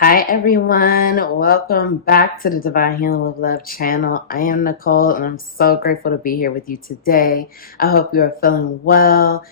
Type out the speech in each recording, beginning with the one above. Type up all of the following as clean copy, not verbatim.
Hi everyone, welcome back to the Divine Healing with Love channel. I am Nicole and I'm so grateful to be here with you today. I hope you are feeling well.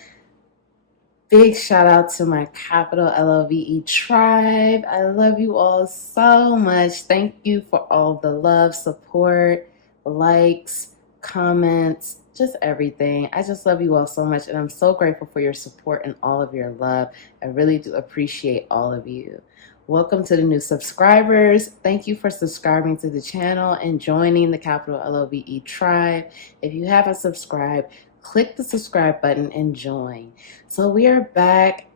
Big shout out to my capital LOVE tribe. I love you all so much. Thank you for all the love, support, likes, comments, just everything. I just love you all so much and I'm so grateful for your support and all of your love. I really do appreciate all of you. Welcome to the new subscribers. Thank you for subscribing to the channel and joining the capital LOVE tribe. If you haven't subscribed, click the subscribe button and join. So we are back.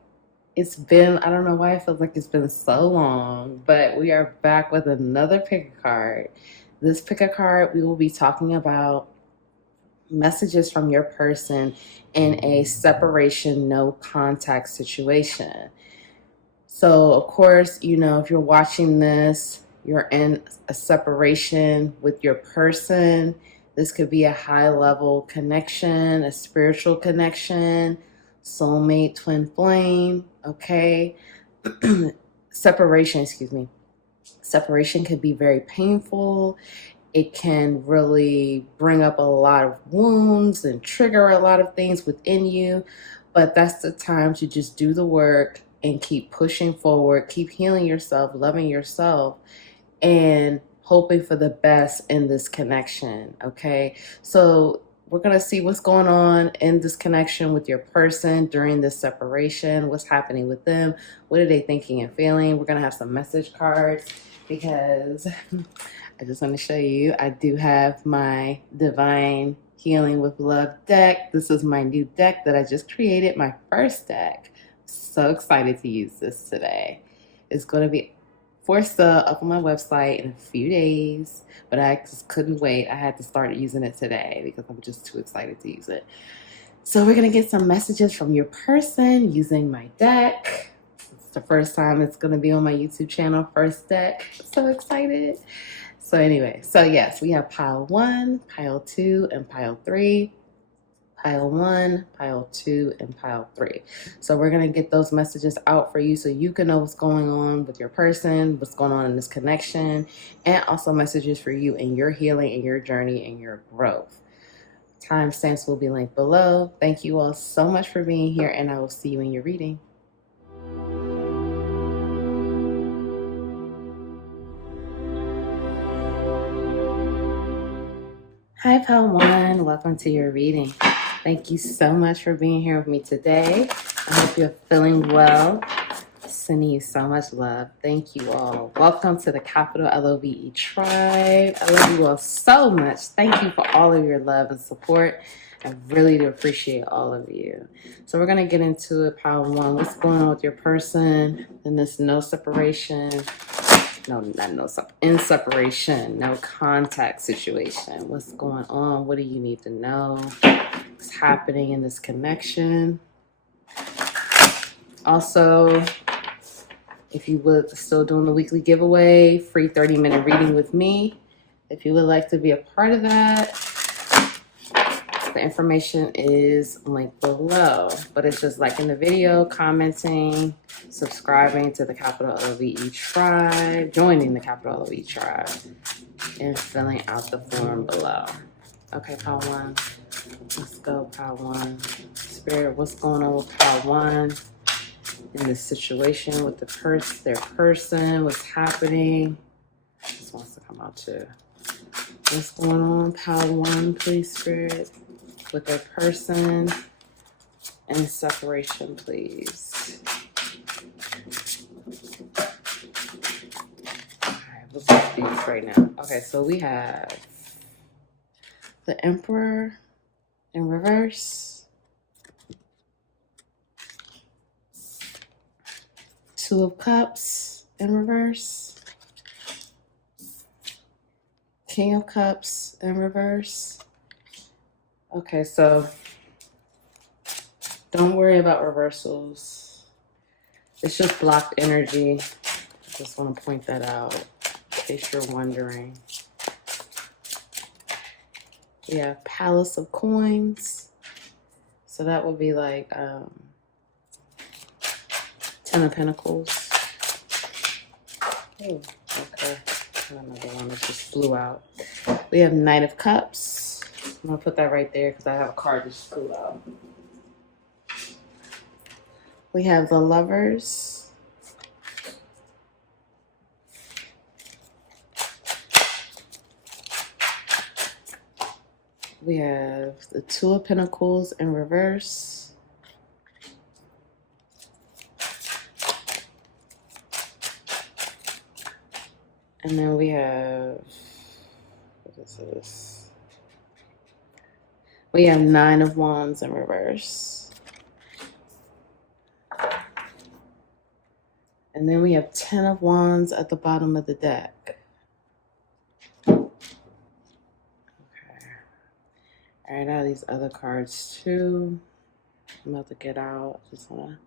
It's been, I don't know why it feels like it's been so long, but we are back with another pick a card. This pick a card, we will be talking about messages from your person in a separation, no contact situation. So, of course, you know, if you're watching this, you're in a separation with your person. This could be a high-level connection, a spiritual connection, soulmate, twin flame, okay? Separation could be very painful. It can really bring up a lot of wounds and trigger a lot of things within you. But that's the time to just do the work and keep pushing forward, keep healing yourself, loving yourself, and hoping for the best in this connection, okay? So we're going to see what's going on in this connection with your person during this separation, what's happening with them, what are they thinking and feeling. We're going to have some message cards because I just want to show you, I do have my Divine Healing with Love deck. This is my new deck that I just created, my first deck. So excited to use this today. It's going to be for sale up on my website in a few days, but I just couldn't wait. I had to start using it today because I'm just too excited to use it. So we're going to get some messages from your person using my deck. It's the first time it's going to be on my YouTube channel, first deck. So excited. So anyway, so yes, we have pile 1, pile 2, and pile 3. Pile 1, pile 2, and pile 3. So we're going to get those messages out for you so you can know what's going on with your person, what's going on in this connection, and also messages for you in your healing and your journey and your growth. Timestamps will be linked below. Thank you all so much for being here, and I will see you in your reading. Hi, pile 1. Welcome to your reading. Thank you so much for being here with me today. I hope you're feeling well. Sending you so much love. Thank you all. Welcome to the capital LOVE tribe. I love you all so much. Thank you for all of your love and support. I really do appreciate all of you. So we're going to get into it, pile 1. What's going on with your person in this no separation? No, in separation, no contact situation. What's going on? What do you need to know? What's happening in this connection? Also, if you would still doing the weekly giveaway, free 30-minute reading with me. If you would like to be a part of that, the information is linked below. But it's just liking the video, commenting, subscribing to the capital LOVE tribe, joining the capital LOVE tribe, and filling out the form below. Okay, pile 1. Let's go, pile 1. Spirit, what's going on with pile 1 in this situation with their person? What's happening? This wants to come out too. What's going on, pile 1, please, Spirit, with their person and separation, please. All right, we'll just do this right now. Okay, so we have the Emperor in reverse, 2 of Cups in reverse, King of Cups in reverse. Okay, so don't worry about reversals. It's just blocked energy. I just want to point that out in case you're wondering. We have Palace of Coins. So that would be like 10 of Pentacles. Oh, okay. Another one that just flew out. We have Knight of Cups. I'm going to put that right there because I have a card that just flew out. We have the Lovers. We have the Two of Pentacles in reverse. And then we have, what is this? We have Nine of Wands in reverse. And then we have 10 of Wands at the bottom of the deck. Okay. All right, I have these other cards too. I'm about to get out. Just want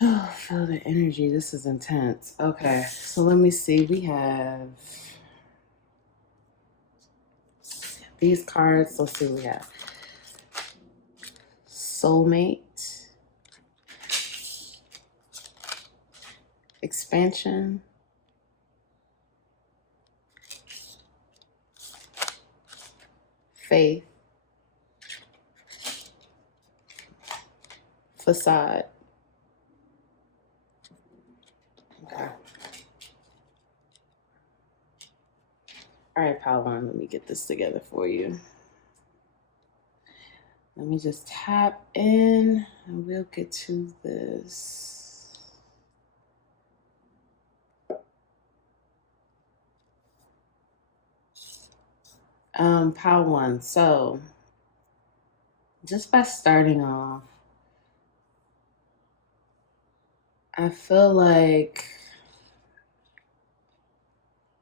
to feel the energy. This is intense. Okay, so let me see. We have these cards. Let's see what we have. Soulmate. Expansion. Faith. Facade. Okay. All right, Padawan, let me get this together for you. Let me just tap in and we'll get to this. Padawan, so just by starting off, I feel like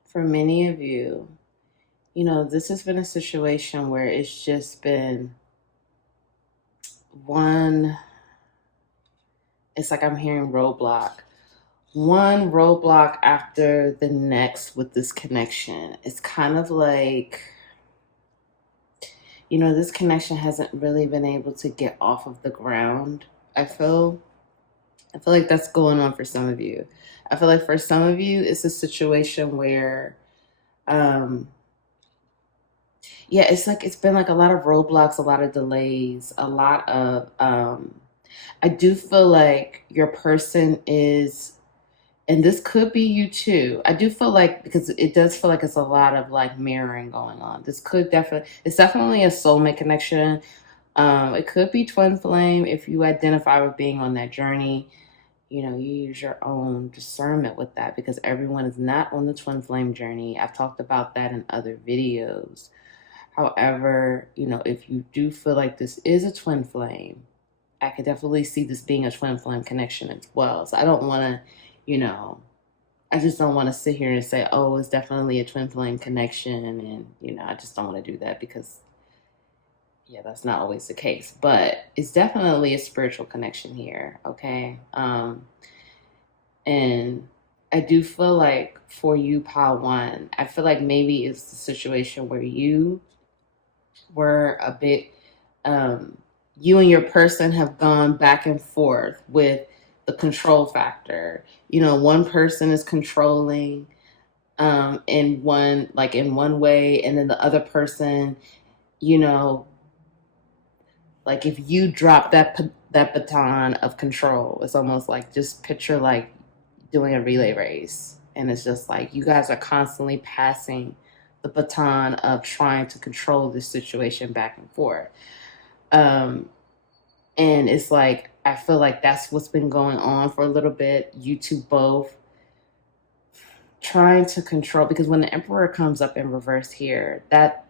for many of you, you know, this has been a situation where it's just been it's like I'm hearing roadblock. One roadblock after the next with this connection. It's kind of like, you know, this connection hasn't really been able to get off of the ground, I feel like that's going on for some of you. I feel like for some of you, it's a situation where, yeah, it's like it's been like a lot of roadblocks, a lot of delays, a lot of, I do feel like your person is, and this could be you too. I do feel like, because it does feel like it's a lot of like mirroring going on. This could it's definitely a soulmate connection. It could be twin flame if you identify with being on that journey. You know, you use your own discernment with that because everyone is not on the twin flame journey. I've talked about that in other videos. However, you know, if you do feel like this is a twin flame, I could definitely see this being a twin flame connection as well. So I don't want to, you know, I just don't want to sit here and say, oh, it's definitely a twin flame connection. And, you know, I just don't want to do that because, yeah, that's not always the case. But it's definitely a spiritual connection here, okay? And I do feel like for you, Padawan, I feel like maybe it's the situation where you were a bit, you and your person have gone back and forth with the control factor. You know, one person is controlling in one way, and then the other person, you know, like if you drop that baton of control, it's almost like, just picture like doing a relay race, and it's just like you guys are constantly passing the baton of trying to control this situation back and forth. And it's like, I feel like that's what's been going on for a little bit. You two both trying to control, because when the Emperor comes up in reverse here, that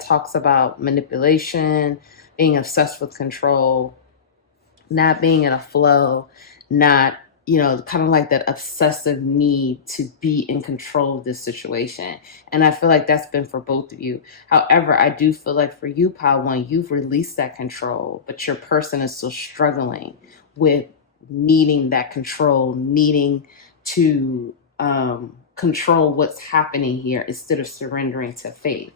talks about manipulation, being obsessed with control, not being in a flow, not, you know, kind of like that obsessive need to be in control of this situation. And I feel like that's been for both of you. However, I do feel like for you, Padawan, you've released that control, but your person is still struggling with needing that control, needing to control what's happening here instead of surrendering to faith.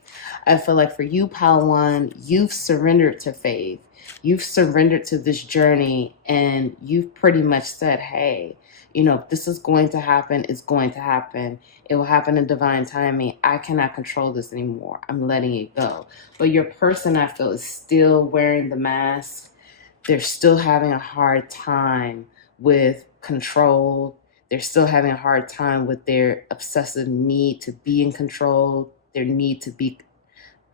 I feel like for you, Padawan, you've surrendered to faith. You've surrendered to this journey, and you've pretty much said, hey, this is going to happen. It's going to happen. It will happen in divine timing. I cannot control this anymore. I'm letting it go. But your person, I feel, is still wearing the mask. They're still having a hard time with control. They're still having a hard time with their obsessive need to be in control, their need to be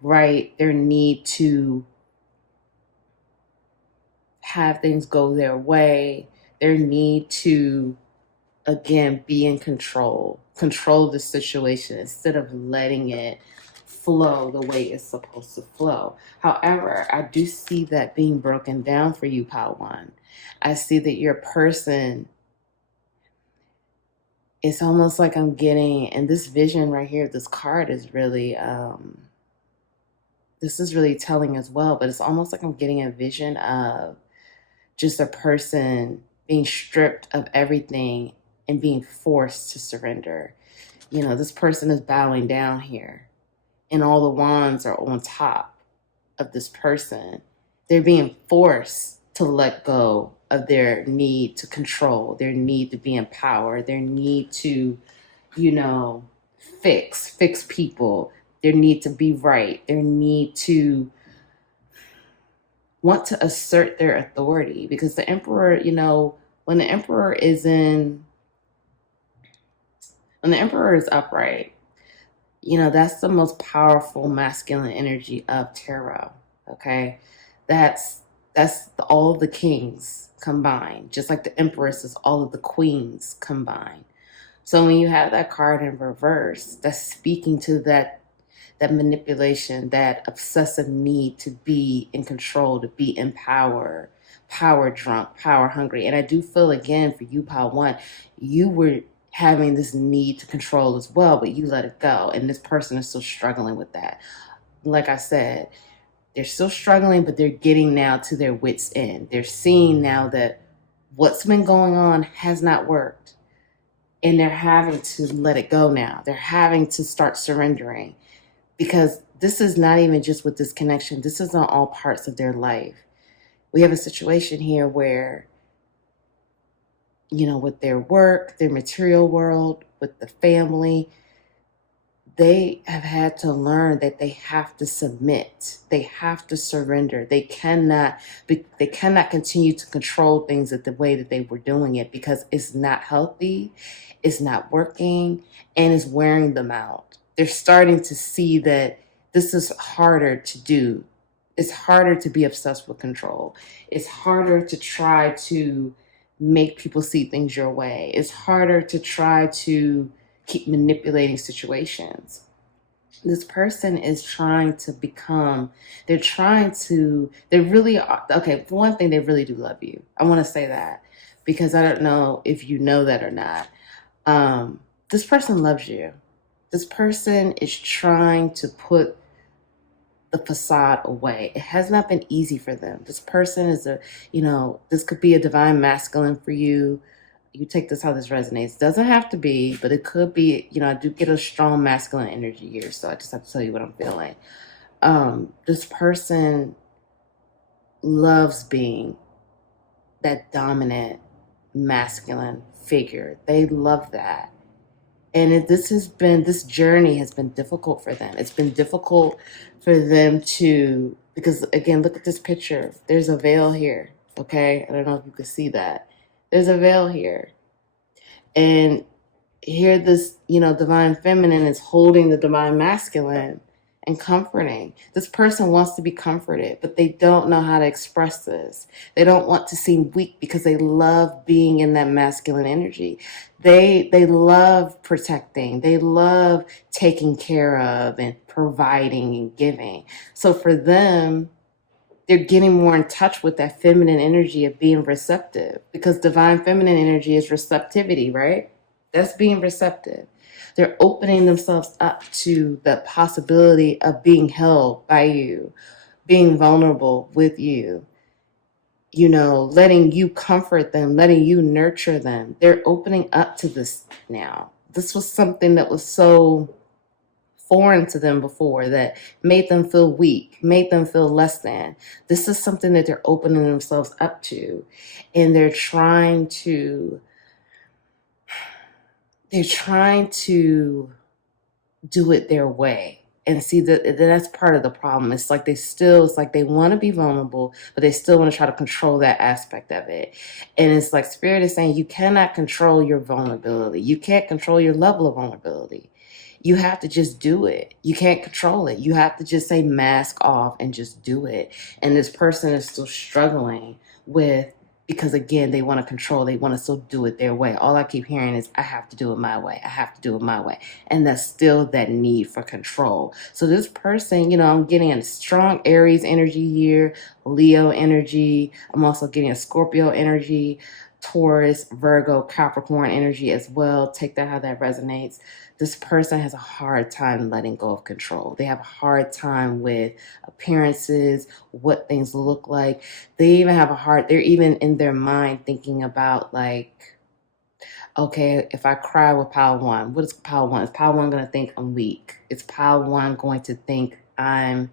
right, their need to have things go their way, their need to, again, be in control the situation instead of letting it flow the way it's supposed to flow. However, I do see that being broken down for you, Padawan. I see that your person, it's almost like I'm getting, and this vision right here, this card is really, this is really telling as well, but it's almost like I'm getting a vision of just a person being stripped of everything and being forced to surrender. This person is bowing down here, and all the wands are on top of this person. They're being forced to let go of their need to control, their need to be in power, their need to, fix people, their need to be right, their need to want to assert their authority. Because the emperor, when the emperor is upright, that's the most powerful masculine energy of tarot. Okay, that's all of the kings combined, just like the empress is all of the queens combined. So when you have that card in reverse, that's speaking to that manipulation, that obsessive need to be in control, to be in power drunk, power hungry. And I do feel, again, for you, Padawan, you were having this need to control as well, but you let it go. And this person is still struggling with that. Like I said, they're still struggling, but they're getting now to their wits' end. They're seeing now that what's been going on has not worked. And they're having to let it go now. They're having to start surrendering, because this is not even just with this connection. This is on all parts of their life. We have a situation here where, with their work, their material world, with the family, they have had to learn that they have to submit. They have to surrender. They cannot continue to control things the way that they were doing it, because it's not healthy, it's not working, and it's wearing them out. They're starting to see that this is harder to do. It's harder to be obsessed with control. It's harder to try to make people see things your way. It's harder to try to keep manipulating situations. This person is trying to become, they're really, okay, for one thing, they really do love you. I want to say that, because I don't know if you know that or not. This person loves you. This person is trying to put the facade away. It has not been easy for them. This person is this could be a divine masculine for you. You take this how this resonates. Doesn't have to be, but it could be, I do get a strong masculine energy here. So I just have to tell you what I'm feeling. This person loves being that dominant masculine figure. They love that. And this journey has been difficult for them. It's been difficult for them because again, look at this picture. There's a veil here, okay? I don't know if you can see that. There's a veil here. And here this, divine feminine is holding the divine masculine and comforting. This person wants to be comforted, but they don't know how to express this. They don't want to seem weak because they love being in that masculine energy. They love protecting. They love taking care of and providing and giving. So for them, they're getting more in touch with that feminine energy of being receptive, because divine feminine energy is receptivity, right? That's being receptive. They're opening themselves up to the possibility of being held by you, being vulnerable with you, letting you comfort them, letting you nurture them. They're opening up to this now. this was something that was so foreign to them before, that made them feel weak, made them feel less than. This is something that they're opening themselves up to, and they're trying to do it their way. And see that's part of the problem. It's like they want to be vulnerable, but they still want to try to control that aspect of it. And it's like Spirit is saying you cannot control your vulnerability. You can't control your level of vulnerability. You have to just do it. You can't control it. You have to just say mask off and just do it. And this person is still struggling with, because again, they want to control, they want to still do it their way. All I keep hearing is, I have to do it my way. I have to do it my way. And that's still that need for control. So this person, I'm getting a strong Aries energy here, Leo energy. I'm also getting a Scorpio energy, Taurus, Virgo, Capricorn energy as well. Take that how that resonates. This person has a hard time letting go of control. They have a hard time with appearances, what things look like. They're even in their mind thinking about like, okay, if I cry with pile one, what is pile one? Is pile one going to think I'm weak? Is pile one going to think I'm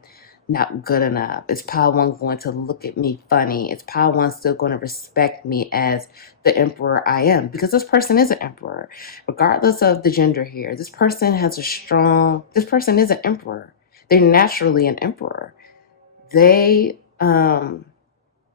not good enough? Is pile one going to look at me funny? Is pile one still going to respect me as the emperor I am? Because this person is an emperor, regardless of the gender here. This person is an emperor. They're naturally an emperor. And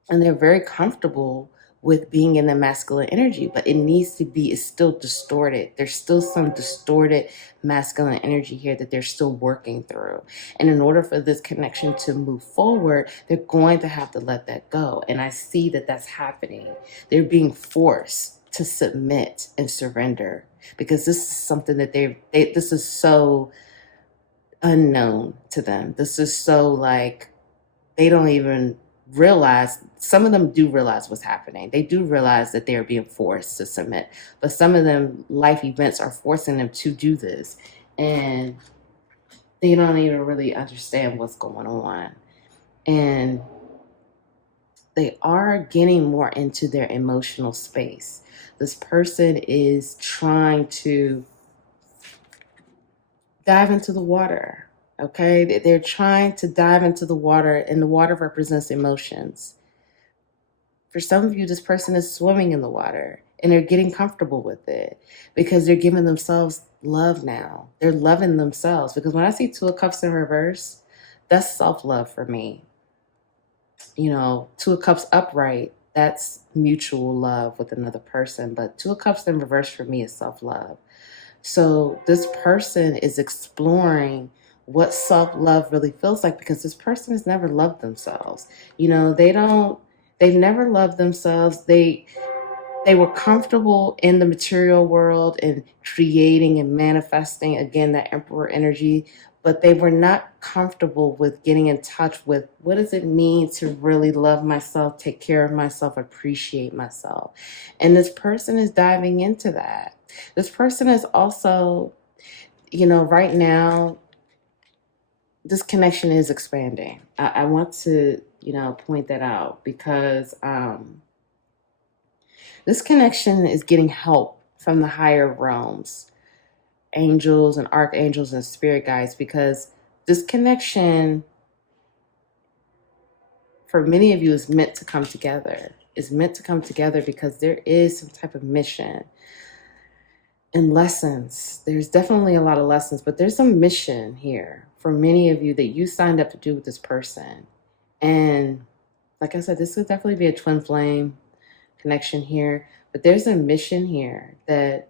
they're very comfortable with being in the masculine energy, but it's still distorted. There's still some distorted masculine energy here that they're still working through. And in order for this connection to move forward, they're going to have to let that go. And I see that that's happening. They're being forced to submit and surrender, because this is something that this is so unknown to them. This is so like, they don't even realize. Some of them do realize what's happening. They do realize that they're being forced to submit, but some of them, life events are forcing them to do this, and they don't even really understand what's going on. And they are getting more into their emotional space. This person is trying to dive into the water. Okay, they're trying to dive into the water, and the water represents emotions. For some of you, this person is swimming in the water, and they're getting comfortable with it because they're giving themselves love now. They're loving themselves, because when I see Two of Cups in reverse, that's self-love for me. Two of Cups upright, that's mutual love with another person, but Two of Cups in reverse for me is self-love. So this person is exploring what self-love really feels like, because this person has never loved themselves. They've never loved themselves. They were comfortable in the material world and creating and manifesting, again, that emperor energy, but they were not comfortable with getting in touch with, what does it mean to really love myself, take care of myself, appreciate myself. And this person is diving into that. This person is also, right now, this connection is expanding. I want to, point that out, because this connection is getting help from the higher realms, angels and archangels and spirit guides, because this connection, for many of you, is meant to come together. It's meant to come together because there is some type of mission and lessons. There's definitely a lot of lessons, but there's a mission here for many of you that you signed up to do with this person. And like I said, this could definitely be a twin flame connection here, but there's a mission here that,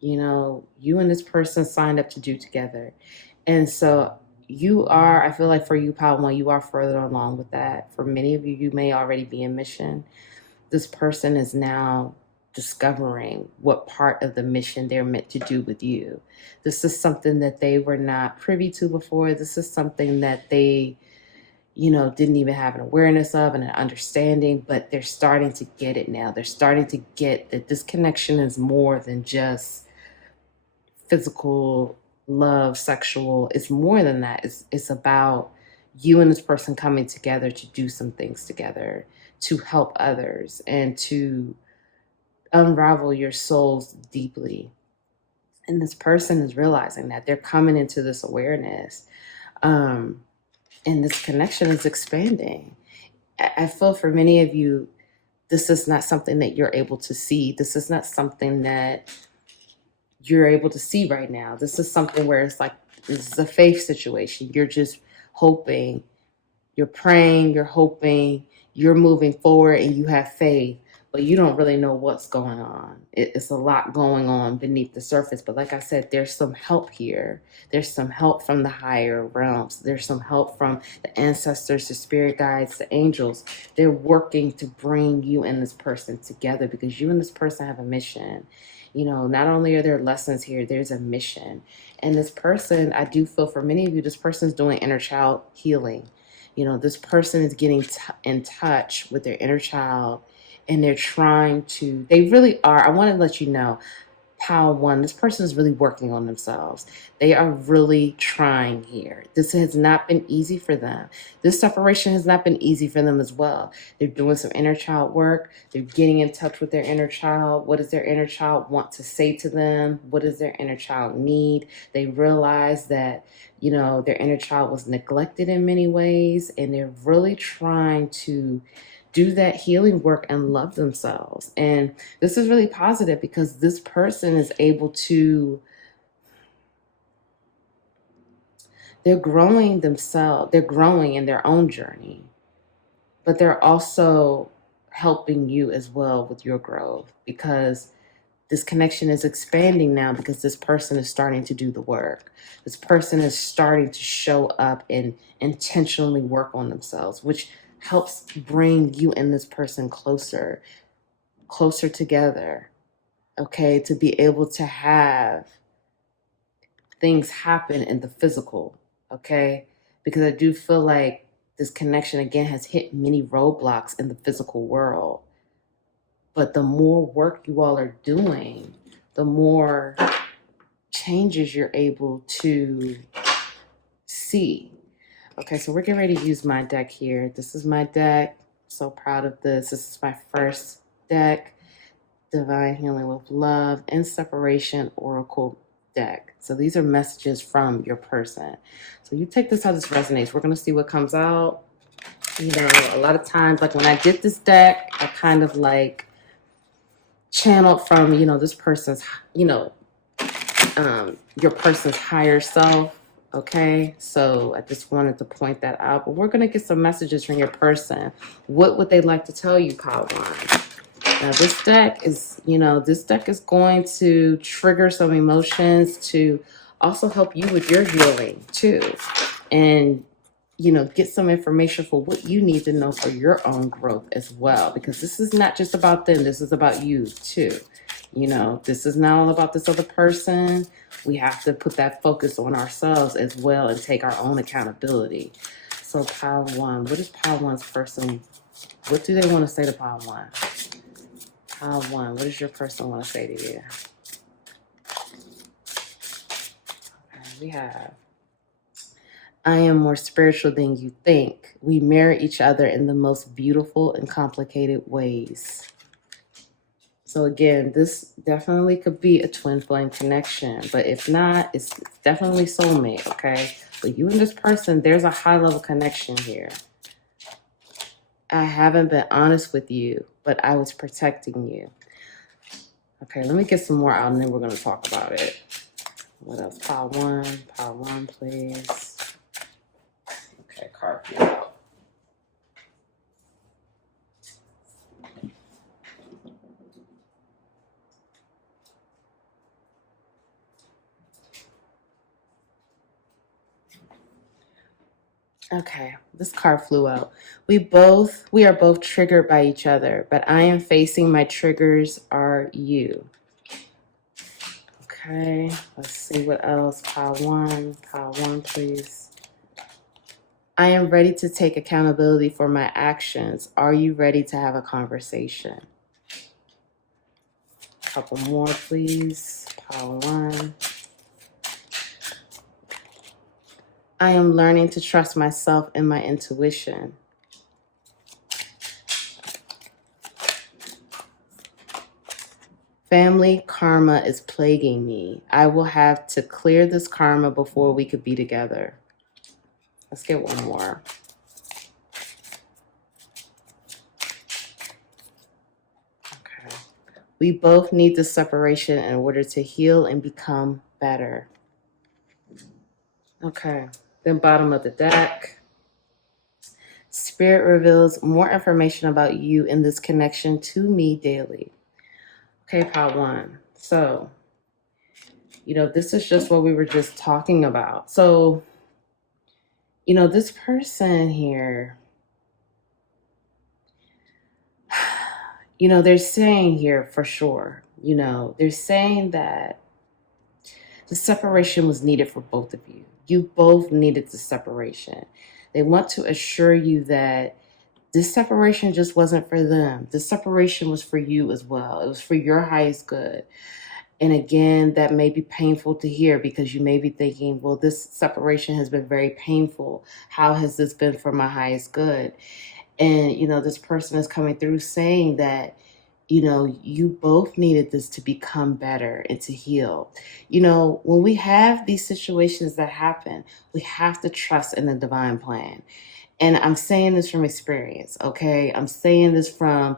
you and this person signed up to do together. And so I feel like for you, Pile One, you are further along with that. For many of you, you may already be in mission. This person is now discovering what part of the mission they're meant to do with you. This is something that they were not privy to before. This is something that they, didn't even have an awareness of and an understanding, but they're starting to get it now. They're starting to get that this connection is more than just physical love, sexual. It's more than that. It's about you and this person coming together to do some things together, to help others, and to unravel your souls deeply. And this person is realizing that they're coming into this awareness. And this connection is expanding. I feel for many of you, this is not something that you're able to see. This is not something that you're able to see right now. This is something where it's like, this is a faith situation. You're just hoping, you're praying, you're hoping, you're moving forward, and you have faith, but you don't really know what's going on. It's a lot going on beneath the surface. But like I said, there's some help here. There's some help from the higher realms. There's some help from the ancestors, the spirit guides, the angels. They're working to bring you and this person together because you and this person have a mission. You know, not only are there lessons here, there's a mission. And this person, I do feel for many of you, this person's doing inner child healing. You know, this person is getting in touch with their inner child, and they're trying to, they really are. I want to let you know, Pile 1, this person is really working on themselves. They are really trying here. This has not been easy for them. This separation has not been easy for them as well. They're doing some inner child work. They're getting in touch with their inner child. What does their inner child want to say to them? What does their inner child need? They realize that, you know, their inner child was neglected in many ways, and they're really trying to do that healing work and love themselves. And this is really positive because this person is able to, they're growing themselves, they're growing in their own journey, but they're also helping you as well with your growth because this connection is expanding now because this person is starting to do the work. This person is starting to show up and intentionally work on themselves, which helps bring you and this person closer together, okay? To be able to have things happen in the physical, okay? Because I do feel like this connection, again, has hit many roadblocks in the physical world. But the more work you all are doing, the more changes you're able to see. Okay, so we're getting ready to use my deck here. This is my deck. So proud of this. This is my first deck, Divine Healing with Love and Separation Oracle deck. So these are messages from your person. So you take this how this resonates. We're going to see what comes out. You know, a lot of times, like when I did this deck, I kind of like channeled from, you know, this person's, you know, your person's higher self. Okay, so I just wanted to point that out. But we're going to get some messages from your person. What would they like to tell you, Pile 1? Now, this deck is, you know, this deck is going to trigger some emotions to also help you with your healing, too. And, you know, get some information for what you need to know for your own growth as well. Because this is not just about them. This is about you, too. You know, this is not all about this other person. We have to put that focus on ourselves as well and take our own accountability. So Pile 1, what is Pile 1's person? What do they want to say to Pile 1? Pile 1, what does your person want to say to you? We have, I am more spiritual than you think. We mirror each other in the most beautiful and complicated ways. So again, this definitely could be a twin flame connection, but if not, it's definitely soulmate, okay? But you and this person, there's a high level connection here. I haven't been honest with you, but I was protecting you. Okay, let me get some more out and then we're going to talk about it. What else? Pile 1, please. Okay, card out. Okay, this card flew out. We are both triggered by each other, but I am facing my triggers are you. Okay, let's see what else. Pile 1, please. I am ready to take accountability for my actions. Are you ready to have a conversation? A couple more, please. Pile 1. I am learning to trust myself and my intuition. Family karma is plaguing me. I will have to clear this karma before we could be together. Let's get one more. Okay. We both need the separation in order to heal and become better. Okay. Then bottom of the deck. Spirit reveals more information about you in this connection to me daily. Okay, part one. So, this is just what we were just talking about. So, this person here, they're saying here for sure, they're saying that the separation was needed for both of you. You both needed the separation. They want to assure you that this separation just wasn't for them. The separation was for you as well. It was for your highest good. And again, that may be painful to hear because you may be thinking, well, this separation has been very painful. How has this been for my highest good? And, this person is coming through saying that, you both needed this to become better and to heal. When we have these situations that happen, we have to trust in the divine plan. And I'm saying this from experience, okay? I'm saying this from,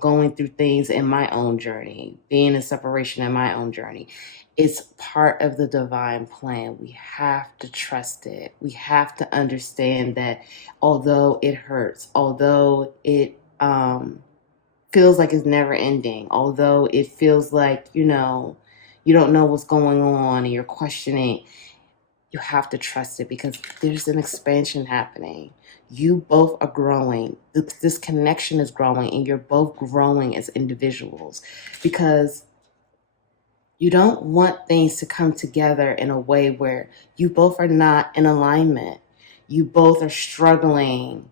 going through things in my own journey, being in separation in my own journey. It's part of the divine plan. We have to trust it. We have to understand that although it hurts, although it feels like it's never ending, although it feels like, you don't know what's going on and you're questioning, you have to trust it because there's an expansion happening. You both are growing. This connection is growing and you're both growing as individuals because you don't want things to come together in a way where you both are not in alignment. You both are struggling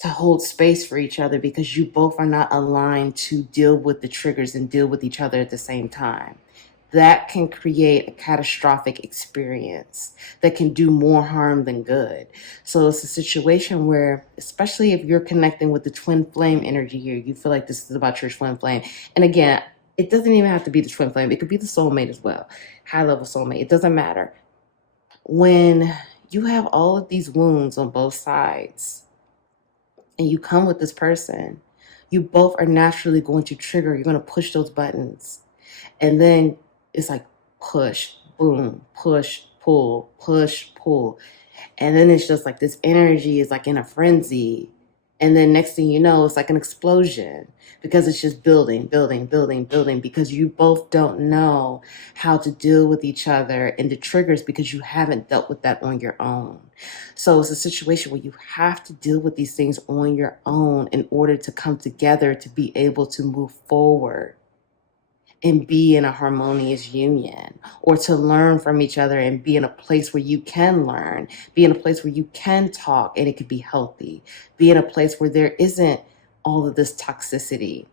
to hold space for each other because you both are not aligned to deal with the triggers and deal with each other at the same time. That can create a catastrophic experience that can do more harm than good. So it's a situation where, especially if you're connecting with the twin flame energy here, you feel like this is about your twin flame. And again, it doesn't even have to be the twin flame. It could be the soulmate as well. High level soulmate. It doesn't matter. When you have all of these wounds on both sides and you come with this person, you both are naturally going to trigger. You're going to push those buttons. And then it's like push, boom, push, pull, push, pull. And then it's just like this energy is like in a frenzy. And then next thing you know, it's like an explosion because it's just building, building, building, building because you both don't know how to deal with each other and the triggers because you haven't dealt with that on your own. So it's a situation where you have to deal with these things on your own in order to come together to be able to move forward and be in a harmonious union, or to learn from each other and be in a place where you can learn, be in a place where you can talk and it could be healthy, be in a place where there isn't all of this toxicity.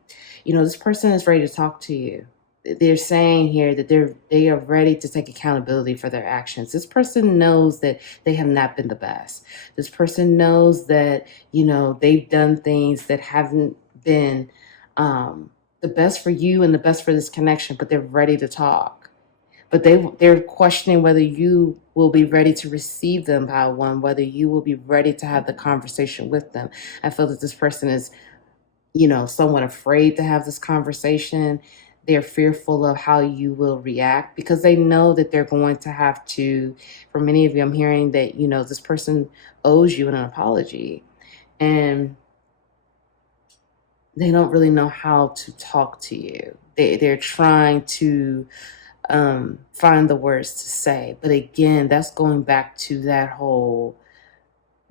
This person is ready to talk to you. They're saying here that they are ready to take accountability for their actions. This person knows that they have not been the best. This person knows that, they've done things that haven't been, the best for you and the best for this connection, but they're ready to talk. But they're questioning whether you will be ready to receive them by one, whether you will be ready to have the conversation with them. I feel that this person is, somewhat afraid to have this conversation. They're fearful of how you will react because they know that they're going to have to, for many of you, I'm hearing that, this person owes you an apology. And they don't really know how to talk to you. They're trying to find the words to say. But again, that's going back to that whole,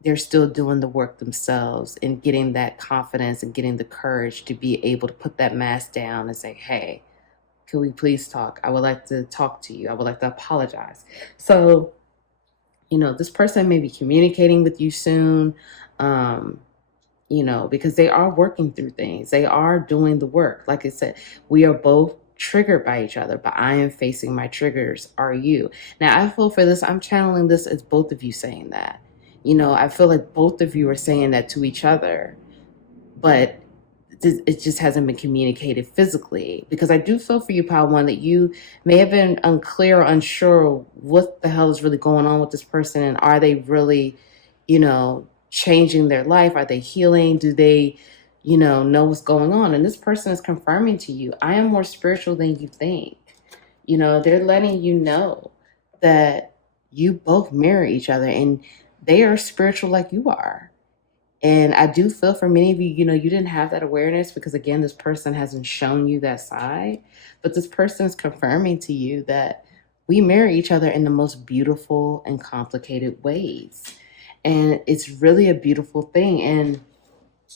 they're still doing the work themselves and getting that confidence and getting the courage to be able to put that mask down and say, hey, can we please talk? I would like to talk to you. I would like to apologize. So, this person may be communicating with you soon. Because they are working through things. They are doing the work. Like I said, we are both triggered by each other, but I am facing my triggers. Are you? Now, I feel for this, I'm channeling this as both of you saying that. I feel like both of you are saying that to each other, but it just hasn't been communicated physically. Because I do feel for you, Pile One, that you may have been unclear or unsure what the hell is really going on with this person, and are they really, changing their life? Are they healing? Do they, know what's going on? And this person is confirming to you, I am more spiritual than you think. They're letting you know that you both mirror each other, and they are spiritual like you are. And I do feel for many of you, you didn't have that awareness because, again, this person hasn't shown you that side. But this person is confirming to you that we mirror each other in the most beautiful and complicated ways. And it's really a beautiful thing. And,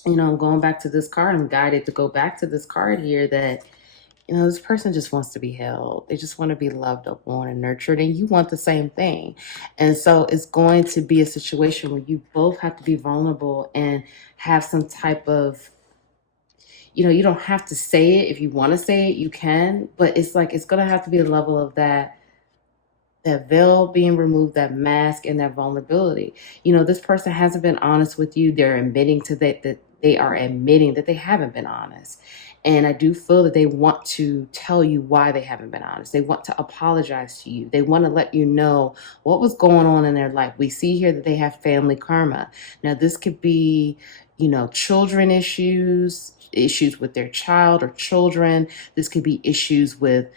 I'm going back to this card. I'm guided to go back to this card here that, this person just wants to be held. They just want to be loved upon and nurtured, and you want the same thing. And so it's going to be a situation where you both have to be vulnerable and have some type of, you don't have to say it. If you want to say it, you can, but it's like, it's going to have to be a level of that veil being removed, that mask, and that vulnerability. This person hasn't been honest with you. They're admitting that they are admitting that they haven't been honest. And I do feel that they want to tell you why they haven't been honest. They want to apologize to you. They want to let you know what was going on in their life. We see here that they have family karma. Now, this could be, children issues with their child or children. This could be issues with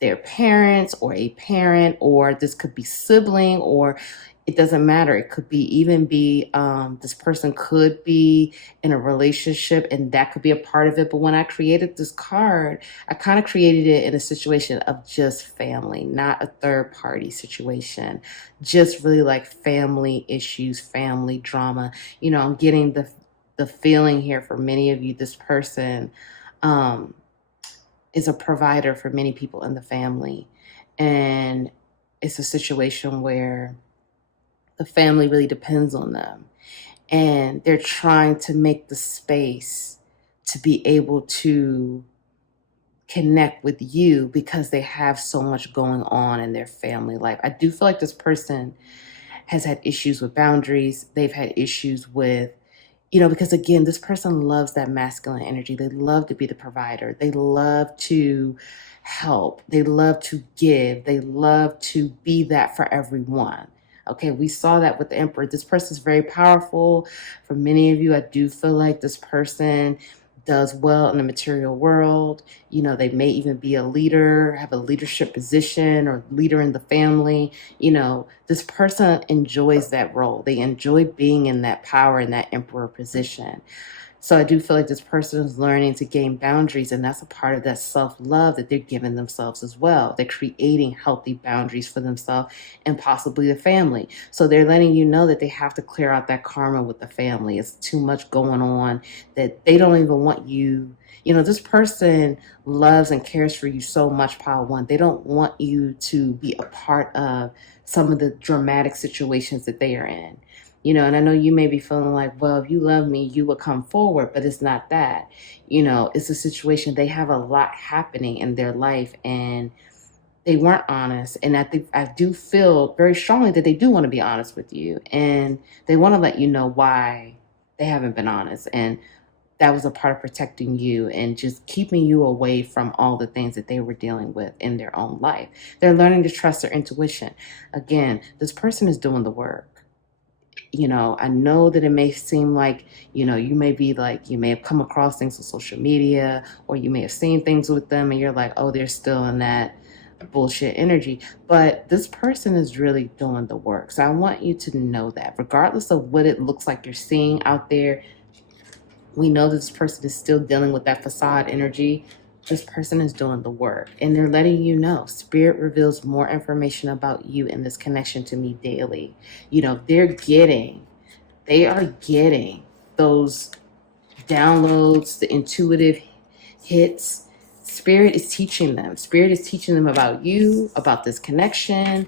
their parents or a parent, or this could be sibling, or it doesn't matter. It could be this person could be in a relationship, and that could be a part of it. But when I created this card, I kind of created it in a situation of just family, not a third party situation, just really like family issues, family drama. I'm getting the feeling here for many of you, this person, is a provider for many people in the family. And it's a situation where the family really depends on them. And they're trying to make the space to be able to connect with you because they have so much going on in their family life. I do feel like this person has had issues with boundaries. They've had issues with, because again, this person loves that masculine energy. They love to be the provider. They love to help. They love to give. They love to be that for everyone. Okay, we saw that with the Emperor. This person is very powerful. For many of you, I do feel like this person does well in the material world. They may even be a leader, have a leadership position, or leader in the family. This person enjoys that role. They enjoy being in that power, in that emperor position. So I do feel like this person is learning to gain boundaries, and that's a part of that self-love that they're giving themselves as well. They're creating healthy boundaries for themselves and possibly the family. So they're letting you know that they have to clear out that karma with the family. It's too much going on that they don't even want you. This person loves and cares for you so much, Pile One. They don't want you to be a part of some of the dramatic situations that they are in. And I know you may be feeling like, well, if you love me, you would come forward, but it's not that. It's a situation. They have a lot happening in their life, and they weren't honest. And I do feel very strongly that they do want to be honest with you, and they want to let you know why they haven't been honest. And that was a part of protecting you and just keeping you away from all the things that they were dealing with in their own life. They're learning to trust their intuition. Again, this person is doing the work. I know that it may seem like, you may be like, you may have come across things on social media, or you may have seen things with them and you're like, oh, they're still in that bullshit energy. But this person is really doing the work. So I want you to know that regardless of what it looks like you're seeing out there, we know that this person is still dealing with that facade energy. This person is doing the work, and they're letting you know. Spirit reveals more information about you in this connection to me daily. They are getting those downloads, the intuitive hits. Spirit is teaching them. Spirit is teaching them about you, about this connection.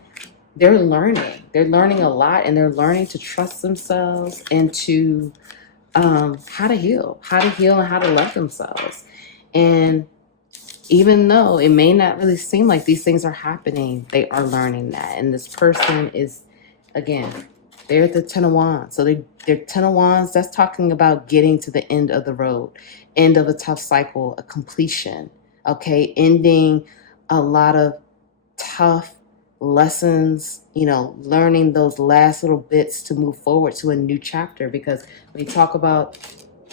They're learning. They're learning a lot, and they're learning to trust themselves and to how to heal and how to love themselves. And even though it may not really seem like these things are happening, they are learning that. And this person is, again, They're at the Ten of Wands. So they're Ten of Wands. That's talking about getting to the end of the road, end of a tough cycle, a completion. Okay, ending a lot of tough lessons, learning those last little bits to move forward to a new chapter. Because when you talk about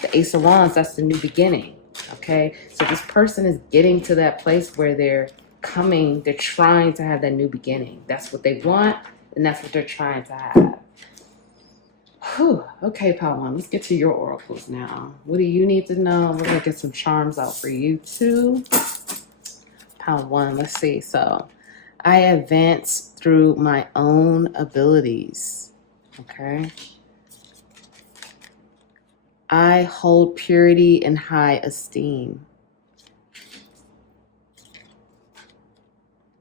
the Ace of Wands, that's the new beginning. Okay, so this person is getting to that place where they're trying to have that new beginning. That's what they want, and that's what they're trying to have. Whew. Okay, Pawan, let's get to your oracles now. What do you need to know? We're going to get some charms out for you too. Pawan, let's see. So, I advance through my own abilities. Okay. I hold purity in high esteem.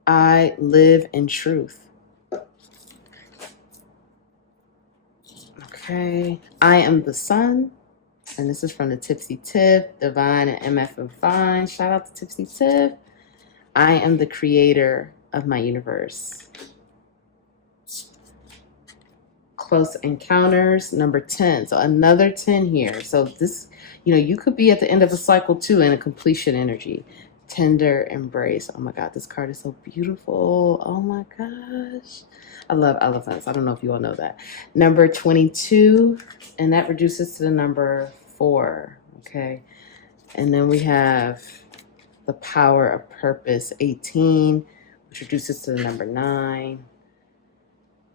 I live in truth. Okay. I am the sun. And this is from the Tipsy Tip, Divine and MF and Fine. Shout out to Tipsy Tip. I am the creator of my universe. Close encounters, number 10. So another 10 here. So this, you could be at the end of a cycle too in a completion energy. Tender embrace. Oh my God, this card is so beautiful. Oh my gosh. I love elephants. I don't know if you all know that. Number 22, and that reduces to the number 4. Okay. And then we have the power of purpose, 18, which reduces to the number 9.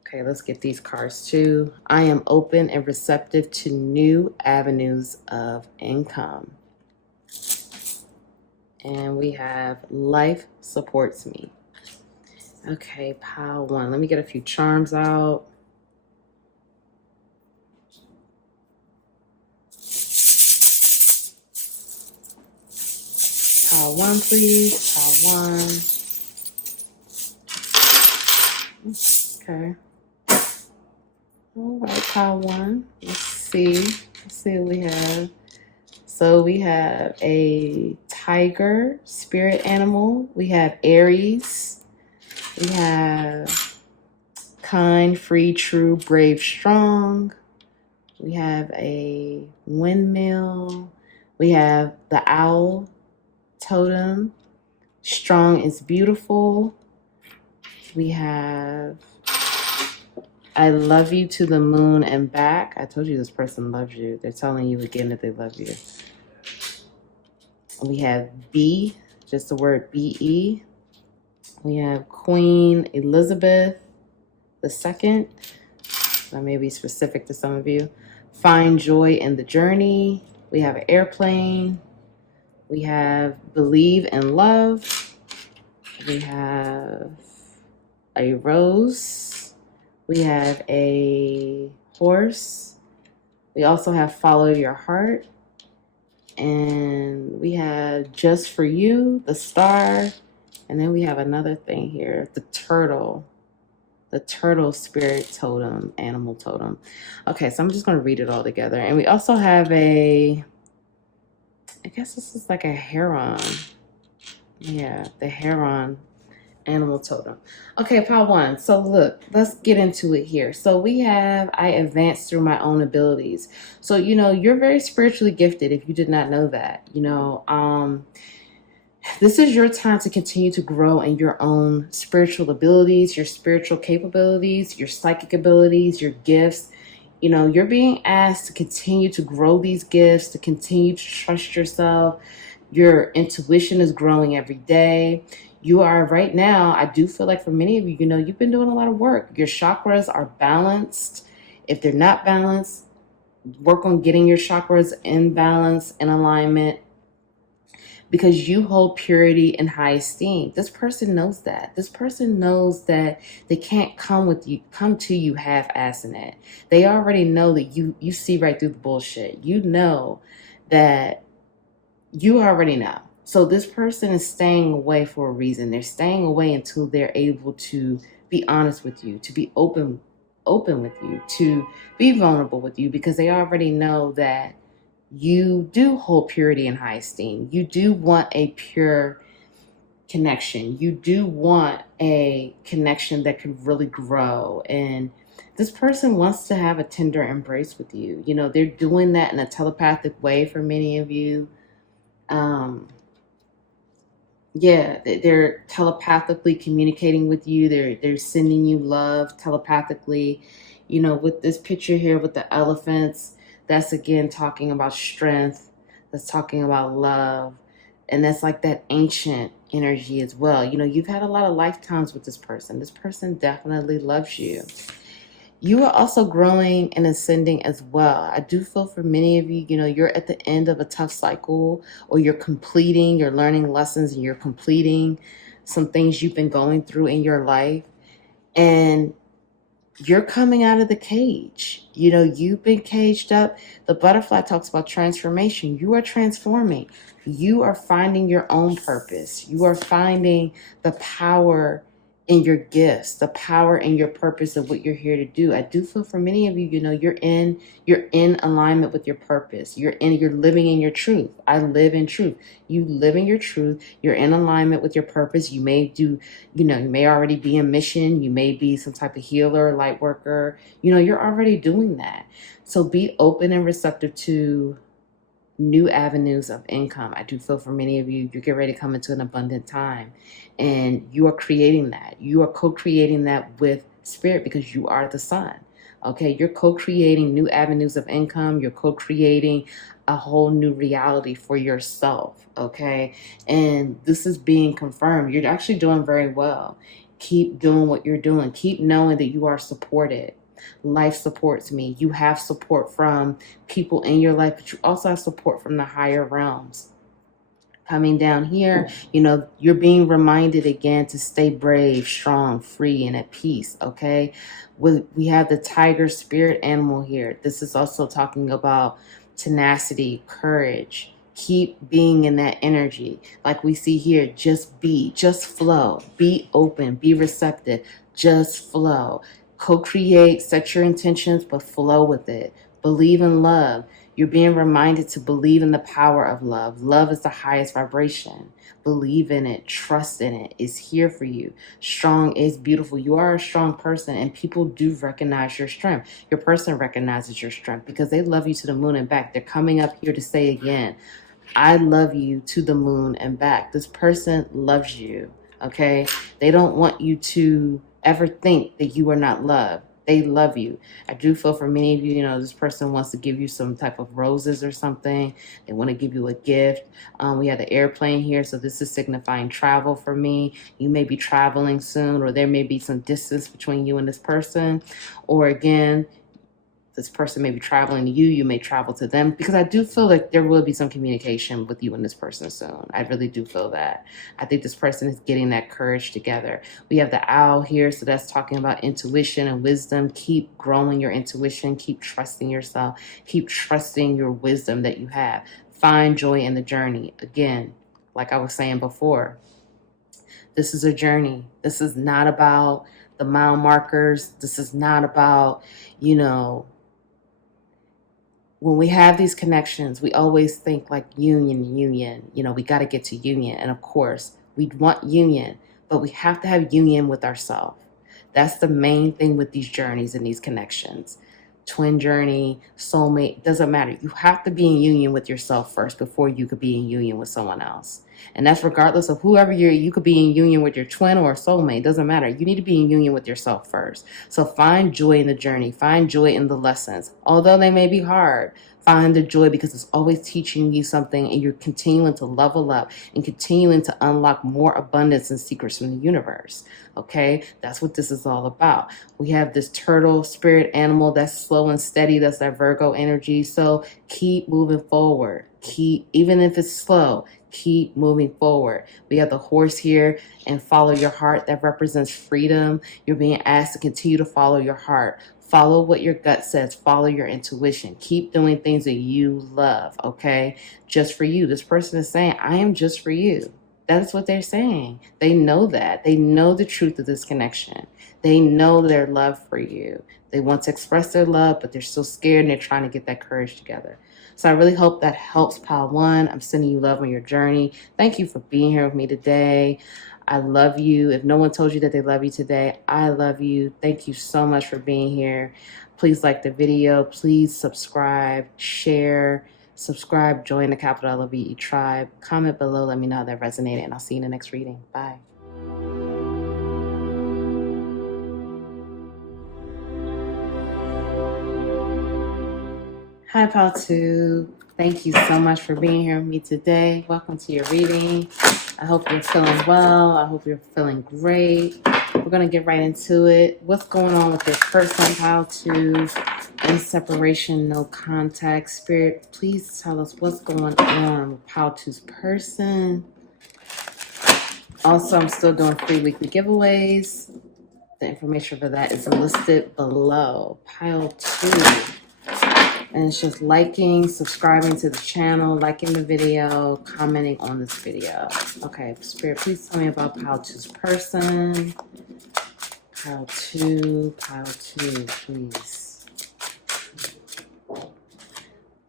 Okay, let's get these cards too. I am open and receptive to new avenues of income. And we have life supports me. Okay, pile 1. Let me get a few charms out. Pile 1, please. Pile 1. Okay. All right, pile 1. Let's see what we have. So we have a tiger, spirit animal. We have Aries. We have kind, free, true, brave, strong. We have a windmill. We have the owl totem. Strong is beautiful. We have I love you to the moon and back. I told you this person loves you. They're telling you again that they love you. We have B, just the word B-E. We have Queen Elizabeth II. That may be specific to some of you. Find joy in the journey. We have an airplane. We have believe in love. We have a rose. We have a horse. We also have follow your heart. And we have just for you, the star. And then we have another thing here, the turtle spirit totem, animal totem. Okay, so I'm just going to read it all together. And we also have I guess this is like a heron. Yeah, the heron animal totem. Okay, pile 1. So look, let's get into it here. So we have, I advance through my own abilities. So, you're very spiritually gifted if you did not know that. This is your time to continue to grow in your own spiritual abilities, your spiritual capabilities, your psychic abilities, your gifts. You're being asked to continue to grow these gifts, to continue to trust yourself. Your intuition is growing every day. You are right now, I do feel like for many of you, you've been doing a lot of work. Your chakras are balanced. If they're not balanced, work on getting your chakras in balance, in alignment, because you hold purity and high esteem. This person knows that. This person knows that they can't come to you half-assing it. They already know that you see right through the bullshit. You know that you already know. So this person is staying away for a reason. They're staying away until they're able to be honest with you, to be open with you, to be vulnerable with you, because they already know that you do hold purity and high esteem. You do want a pure connection. You do want a connection that can really grow and This person wants to have a tender embrace with you. You know, they're doing that in a telepathic way for many of you. Um, yeah, they're telepathically communicating with you. They're sending you love telepathically. You know, with this picture here with the elephants, that's again talking about strength. That's talking about love. And that's like that ancient energy as well. You know, you've had a lot of lifetimes with this person. This person definitely loves you. You are also growing and ascending as well. I do feel for many of you, you know, you're at the end of a tough cycle, or you're learning lessons, and you're completing some things you've been going through in your life. And you're coming out of the cage. You know, you've been caged up. The butterfly talks about transformation. You are transforming. You are finding your own purpose. You are finding the power in your gifts, the power in your purpose of what you're here to do. I do feel for many of you, you know, you're in alignment with your purpose. You're living in your truth. I live in truth. You live in your truth. You're in alignment with your purpose. You may do, you know, you may already be in mission. You may be some type of healer, light worker. You know, you're already doing that. So be open and receptive to new avenues of income. I do feel for many of you, you get ready to come into an abundant time, and you are creating that. You are co-creating that with spirit because you are the sun. Okay, you're co-creating new avenues of income. You're co-creating a whole new reality for yourself. Okay, and this is being confirmed. You're actually doing very well. Keep doing what you're doing. Keep knowing that you are supported. Life supports me. You have support from people in your life, but you also have support from the higher realms. Coming down here, you know, you're being reminded again to stay brave, strong, free, and at peace. Okay, we have the tiger spirit animal here. This is also talking about tenacity, courage. Keep being in that energy. Like we see here, just flow, be open, be receptive, just flow. Co-create, set your intentions, but flow with it. Believe in love. You're being reminded to believe in the power of love. Love is the highest vibration. Believe in it. Trust in it. It's here for you. Strong is beautiful. You are a strong person, and people do recognize your strength. Your person recognizes your strength because they love you to the moon and back. They're coming up here to say again, I love you to the moon and back. This person loves you, okay? They don't want you to ever think that you are not loved. They love you. I do feel for many of you, you know, this person wants to give you some type of roses or something. They want to give you a gift. We have the airplane here, so this is signifying travel for me. You may be traveling soon, or there may be some distance between you and this person. Or again, this person may be traveling to you, you may travel to them, because I do feel like there will be some communication with you and this person soon. I really do feel that. I think this person is getting that courage together. We have the owl here, so that's talking about intuition and wisdom. Keep growing your intuition, keep trusting yourself, keep trusting your wisdom that you have. Find joy in the journey. Again, like I was saying before, this is a journey. This is not about the mile markers. This is not about, you know, when we have these connections, we always think like union, you know, we got to get to union. And of course, we want union, but we have to have union with ourselves. That's the main thing with these journeys and these connections. Twin journey, soulmate, doesn't matter. You have to be in union with yourself first before you could be in union with someone else. And that's regardless of whoever you could be in union with your twin or a soulmate, doesn't matter. You need to be in union with yourself first. So find joy in the journey, find joy in the lessons. Although they may be hard, find the joy because it's always teaching you something, and you're continuing to level up and continuing to unlock more abundance and secrets from the universe. Okay, that's what this is all about. We have this turtle spirit animal that's slow and steady. That's that Virgo energy. So keep moving forward. Even if it's slow, keep moving forward. We have the horse here and follow your heart. That represents freedom. You're being asked to continue to follow your heart. Follow what your gut says. Follow your intuition. Keep doing things that you love, okay? Just for you. This person is saying, I am just for you. That's what they're saying. They know that. They know the truth of this connection. They know their love for you. They want to express their love, but they're so scared and they're trying to get that courage together. So I really hope that helps, Pile 1. I'm sending you love on your journey. Thank you for being here with me today. I love you. If no one told you that they love you today, I love you. Thank you so much for being here. Please like the video. Please subscribe, share, subscribe, join the capital LOVE tribe. Comment below. Let me know how that resonated, and I'll see you in the next reading. Bye. Hi, Pal 2. Thank you so much for being here with me today. Welcome to your reading. I hope you're feeling well. I hope you're feeling great. We're going to get right into it. What's going on with your person, Pal 2? In separation, no contact. Spirit, please tell us what's going on with Pal 2's person. Also, I'm still doing free weekly giveaways. The information for that is listed below. Pile 2. And it's just liking, subscribing to the channel, liking the video, commenting on this video. Okay, Spirit, please tell me about Pile 2's person. Pile 2, please.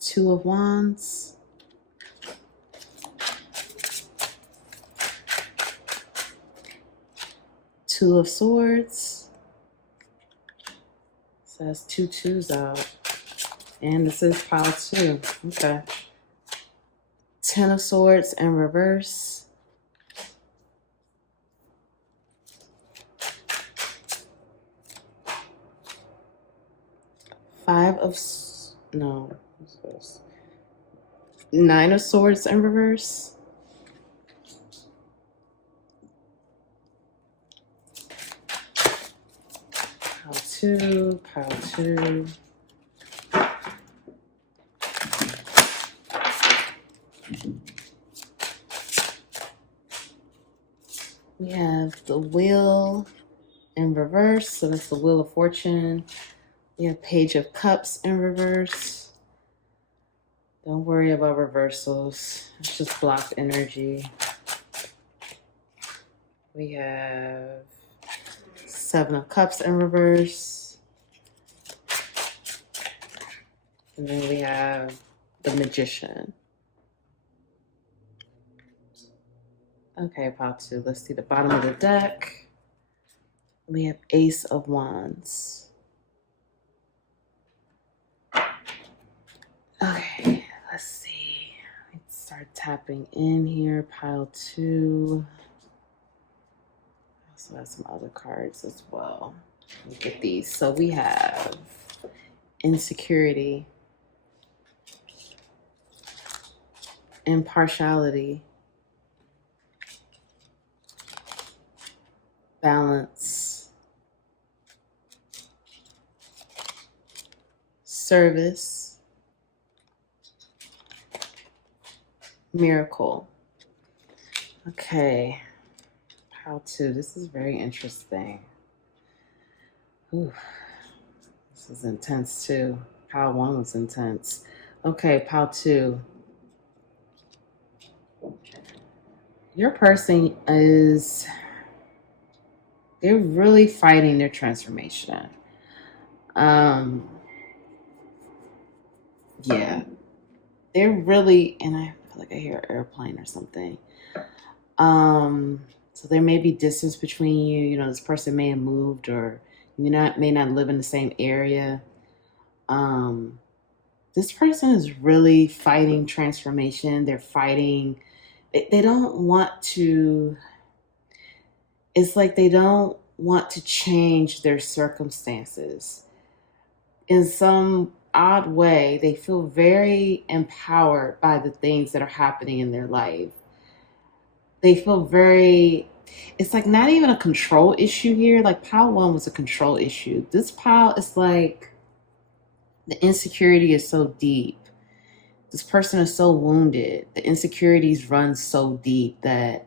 2 of Wands. Two of Swords. So that's 2 2s out. And this is Pile 2. Okay. 10 of Swords in reverse. Nine of Swords in reverse. Pile 2. We have the Wheel in reverse, so that's the Wheel of Fortune. We have Page of Cups in reverse. Don't worry about reversals. It's just blocked energy. We have 7 of Cups in reverse. And then we have the Magician. Okay, Pile 2, let's see the bottom of the deck. We have Ace of Wands. Okay, let's see. Let's start tapping in here. Pile 2. I also have some other cards as well. Look at these. So we have insecurity, impartiality, balance, service, miracle. Okay, Pile 2. This is very interesting. Ooh, this is intense too. Pile 1 was intense. Okay, Pile 2. Your person is... they're really fighting their transformation. Yeah. They're really, and I feel like I hear an airplane or something. So there may be distance between you. You know, this person may have moved, or you may not live in the same area. This person is really fighting transformation. They're fighting. They don't want to... it's like they don't want to change their circumstances. In some odd way, they feel very empowered by the things that are happening in their life. They feel very... it's like not even a control issue here. Like Pile 1 was a control issue. This pile is like the insecurity is so deep. This person is so wounded. The insecurities run so deep that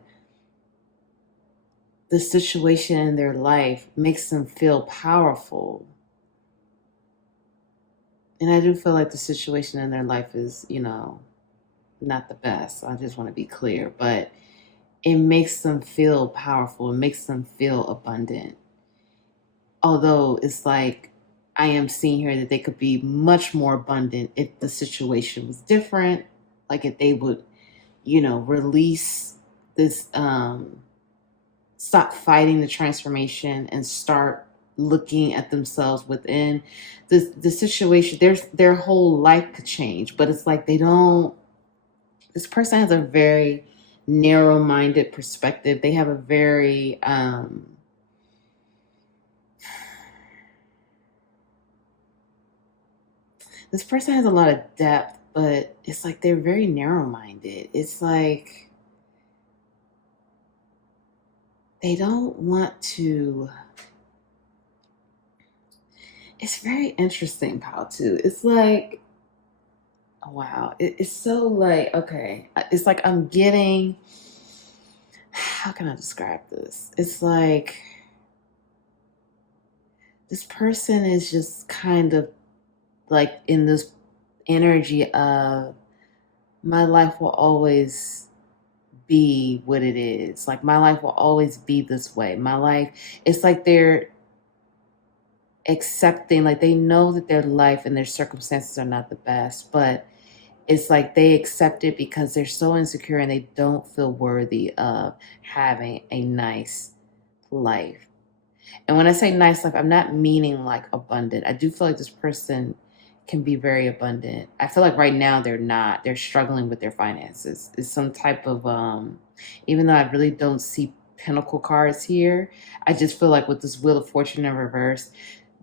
the situation in their life makes them feel powerful. And I do feel like the situation in their life is, you know, not the best. I just want to be clear, but it makes them feel powerful. It makes them feel abundant. Although it's like, I am seeing here that they could be much more abundant if the situation was different. Like if they would, you know, release this, stop fighting the transformation and start looking at themselves within the situation. Their whole life could change, but it's like they don't. This person has a very narrow-minded perspective. They have a very this person has a lot of depth, but it's like they're very narrow-minded. It's like they don't want to. It's very interesting, Pal, too. It's like, wow, it's so like, okay, it's like I'm getting, how can I describe this? It's like this person is just kind of like in this energy of my life will always be what it is. Like my life will always be this way. My life, it's like they're accepting, like they know that their life and their circumstances are not the best, but it's like they accept it because they're so insecure and they don't feel worthy of having a nice life. And when I say nice life, I'm not meaning like abundant. I do feel like this person can be very abundant. I feel like right now they're not. They're struggling with their finances. It's some type of even though I really don't see pinnacle cards here, I just feel like with this Wheel of Fortune in reverse,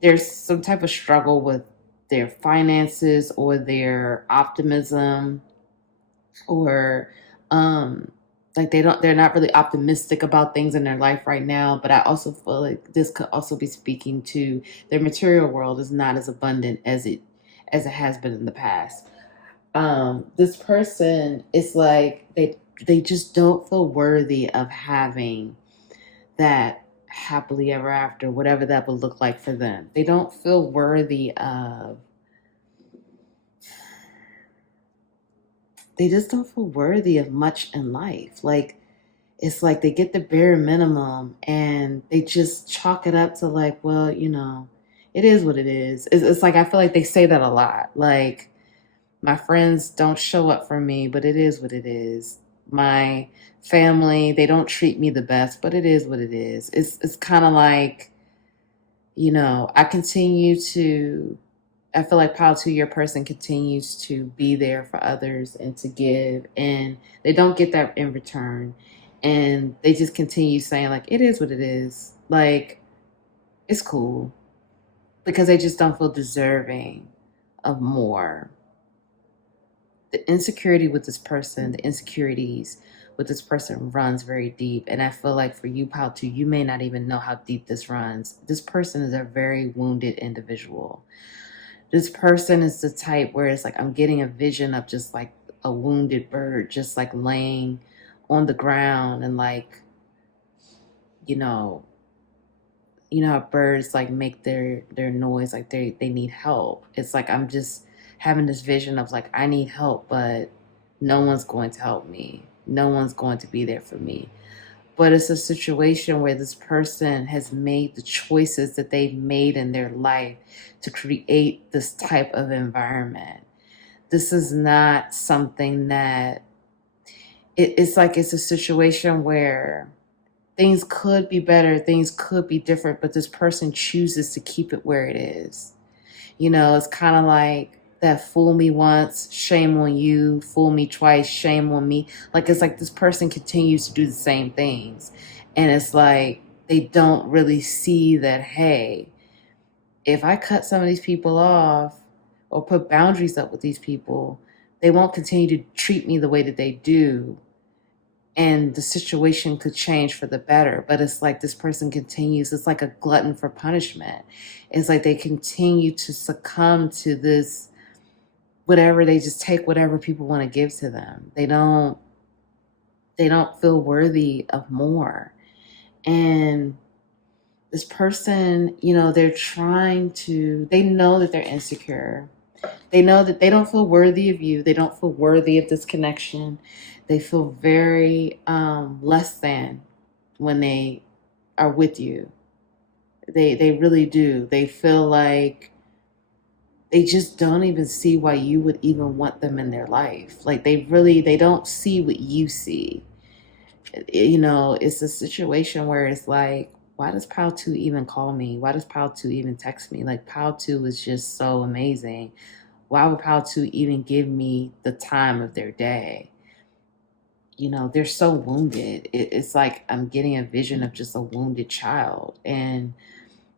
there's some type of struggle with their finances or their optimism, or like they're not really optimistic about things in their life right now. But I also feel like this could also be speaking to their material world is not as abundant as it has been in the past. This person is like they just don't feel worthy of having that happily ever after, whatever that would look like for them. They don't feel worthy of, they just don't feel worthy of much in life. Like, it's like they get the bare minimum and they just chalk it up to like, well, it is what it is. It's like, I feel like they say that a lot. Like, my friends don't show up for me, but it is what it is. My family, they don't treat me the best, but it is what it is. It's kind of like, I continue to, I feel like Power to your person continues to be there for others and to give, and they don't get that in return. And they just continue saying like, it is what it is. Like, it's cool, because they just don't feel deserving of more. The insecurity with this person, the insecurities with this person runs very deep. And I feel like for you, Pal, too, you may not even know how deep this runs. This person is a very wounded individual. This person is the type where it's like I'm getting a vision of just like a wounded bird, just like laying on the ground and like, how birds like make their noise, like they need help. It's like I'm just having this vision of like, I need help, but no one's going to help me. No one's going to be there for me. But it's a situation where this person has made the choices that they've made in their life to create this type of environment. This is not something that, it's like it's a situation where things could be better, things could be different, but this person chooses to keep it where it is. It's kind of like that fool me once, shame on you, fool me twice, shame on me. Like, it's like this person continues to do the same things. And it's like they don't really see that, hey, if I cut some of these people off or put boundaries up with these people, they won't continue to treat me the way that they do. And the situation could change for the better. But it's like this person continues, it's like a glutton for punishment. It's like they continue to succumb to this, whatever, they just take whatever people want to give to them. They don't feel worthy of more. And this person, they're trying to, they know that they're insecure. They know that they don't feel worthy of you. They don't feel worthy of this connection. They feel very less than when they are with you. They really do. They feel like they just don't even see why you would even want them in their life. Like they don't see what you see. You know, it's a situation where it's like, why does Pile 2 even call me? Why does Pile 2 even text me? Like, Pile 2 is just so amazing. Why would Pile 2 even give me the time of their day? You know, they're so wounded. It's like I'm getting a vision of just a wounded child. And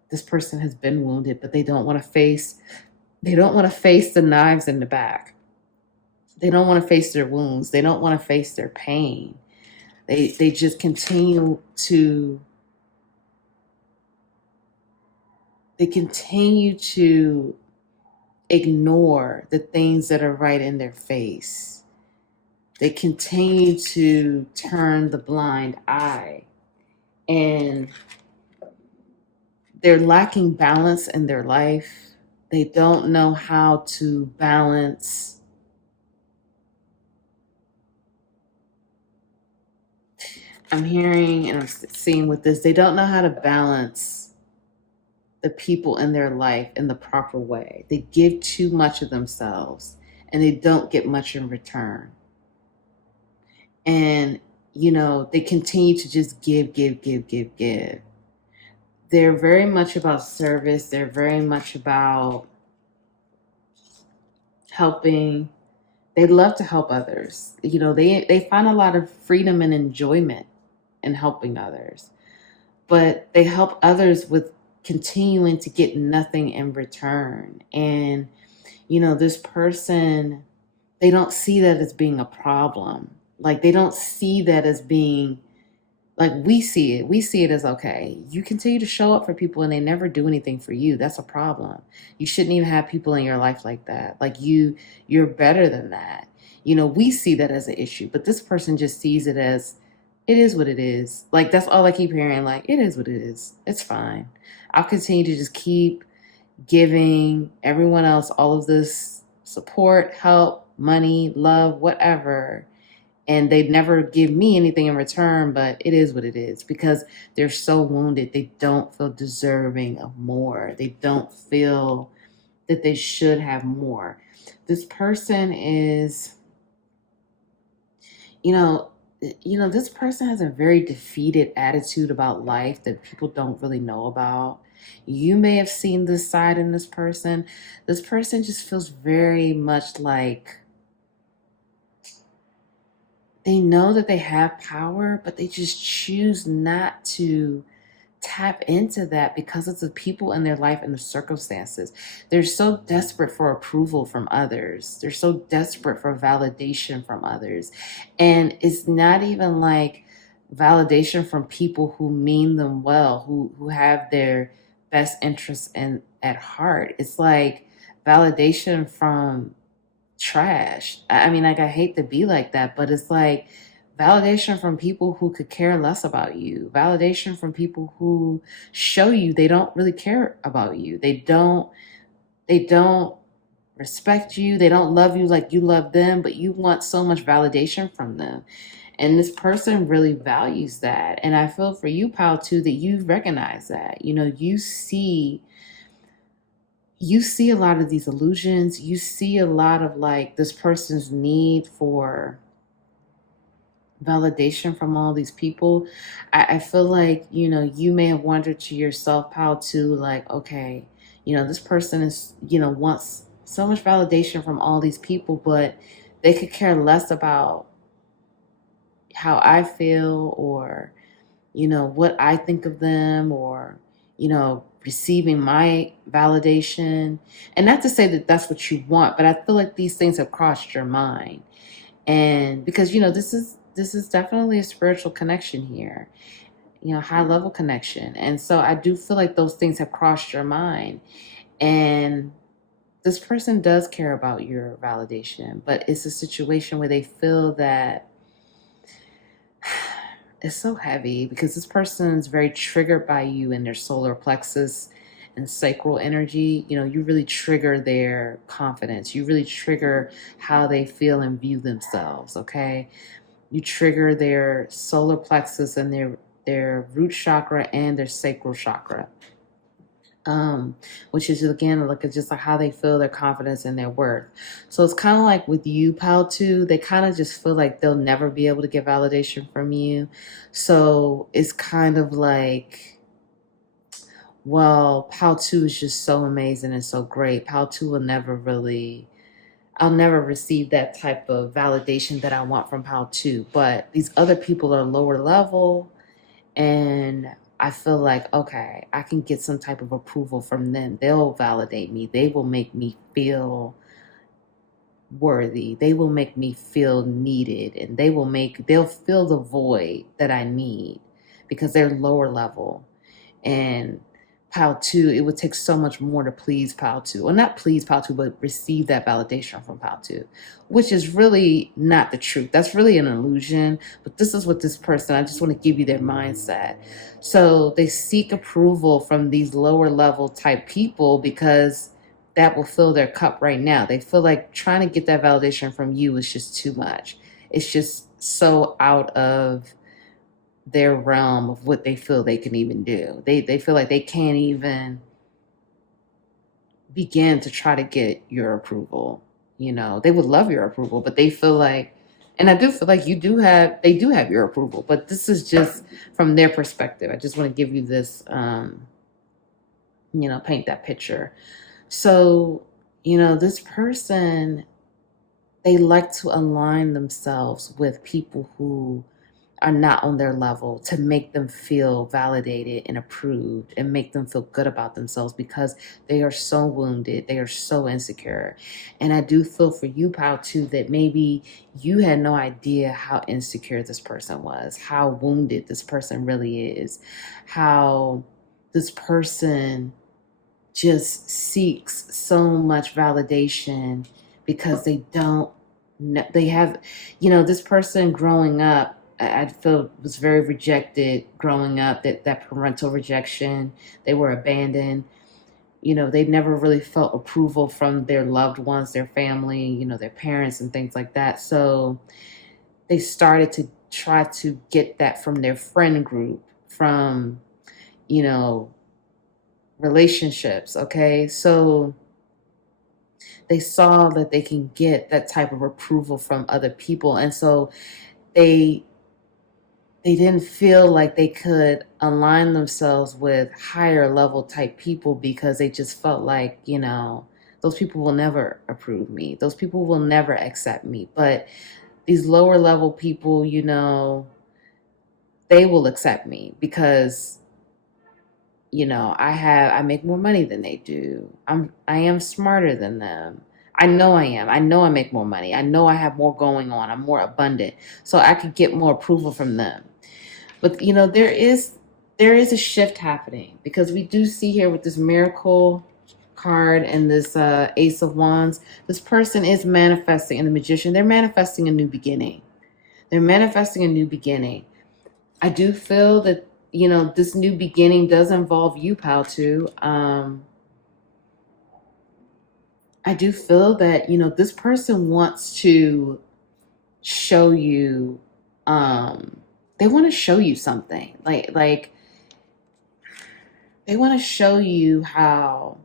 this person has been wounded, but they don't want to face the knives in the back. They don't want to face their wounds. They don't want to face their pain. They just continue to ignore the things that are right in their face. They continue to turn the blind eye, and they're lacking balance in their life. They don't know how to balance. I'm hearing and I'm seeing with this, they don't know how to balance the people in their life in the proper way. They give too much of themselves and they don't get much in return. And, you know, they continue to just give, give, give, give, give. They're very much about service. They're very much about helping. They love to help others. You know, they find a lot of freedom and enjoyment in helping others, but they help others with continuing to get nothing in return. And, you know, this person, they don't see that as being a problem. Like, they don't see that as being like we see it. We see it as, okay, you continue to show up for people and they never do anything for you. That's a problem. You shouldn't even have people in your life like that. Like, you're better than that. You know, we see that as an issue, but this person just sees it as, it is what it is. Like, that's all I keep hearing. Like, it is what it is. It's fine. I'll continue to just keep giving everyone else all of this support, help, money, love, whatever. And they never give me anything in return, but it is what it is because they're so wounded. They don't feel deserving of more. They don't feel that they should have more. This person is, you know, this person has a very defeated attitude about life that people don't really know about. You may have seen this side in this person. This person just feels very much like they know that they have power, but they just choose not to tap into that because of the people in their life and the circumstances. They're so desperate for approval from others. They're so desperate for validation from others. And it's not even like validation from people who mean them well, who have their best interests at heart. It's like validation from trash. I mean, like, I hate to be like that, but it's like validation from people who could care less about you, validation from people who show you they don't really care about you. They don't respect you. They don't love you like you love them, but you want so much validation from them. And this person really values that. And I feel for you, Pal, too, that you recognize that. You know, you see a lot of these illusions. You see a lot of like this person's need for validation from all these people. I feel like, you know, you may have wondered to yourself how to, like, okay, you know, this person is, you know, wants so much validation from all these people, but they could care less about how I feel or, you know, what I think of them or, you know, receiving my validation. And not to say that that's what you want, but I feel like these things have crossed your mind. And because, you know, this is definitely a spiritual connection here, you know, high level connection. And so I do feel like those things have crossed your mind. And this person does care about your validation, but it's a situation where they feel that it's so heavy because this person is very triggered by you in their solar plexus and sacral energy. You know, you really trigger their confidence. You really trigger how they feel and view themselves, okay? You trigger their solar plexus and their root chakra and their sacral chakra. um, which is again like just like how they feel their confidence and their worth. So it's kind of like with you, pal, too. They kind of just feel like they'll never be able to get validation from you. So it's kind of like, well, pal 2 is just so amazing and so great. Pal 2 will never really, I'll never receive that type of validation that I want from pal 2. But these other people are lower level, and I feel like, okay, I can get some type of approval from them. They'll validate me. They will make me feel worthy. They will make me feel needed, and they'll fill the void that I need because they're lower level. And pile 2, it would take so much more to please pile 2. Well, not please pile 2, but receive that validation from pile 2, which is really not the truth. That's really an illusion. But this is what this person, I just want to give you their mindset. So they seek approval from these lower level type people because that will fill their cup right now. They feel like trying to get that validation from you is just too much. It's just so out of their realm of what they feel they can even do. They feel like they can't even begin to try to get your approval. You know, they would love your approval, but they feel like, and I do feel like they do have your approval, but this is just from their perspective. I just want to give you this, paint that picture. So, this person, they like to align themselves with people who are not on their level to make them feel validated and approved and make them feel good about themselves because they are so wounded. They are so insecure. And I do feel for you, Pal, too, that maybe you had no idea how insecure this person was, how wounded this person really is, how this person just seeks so much validation because they don't know, they have, this person growing up, I feel was very rejected growing up, that parental rejection. They were abandoned. They never really felt approval from their loved ones, their family, their parents and things like that. So they started to try to get that from their friend group, from, relationships. Okay. So they saw that they can get that type of approval from other people. And so they didn't feel like they could align themselves with higher level type people because they just felt like, those people will never approve me. Those people will never accept me. But these lower level people, they will accept me because, I make more money than they do. I am smarter than them. I know I am. I know I make more money. I know I have more going on. I'm more abundant. So I could get more approval from them. But there is a shift happening because we do see here with this miracle card and this Ace of Wands, this person is manifesting, and the Magician, they're manifesting a new beginning. They're manifesting a new beginning. I do feel that this new beginning does involve you, pal, too. I do feel that this person wants to show you. They want to show you something, like they want to show you how.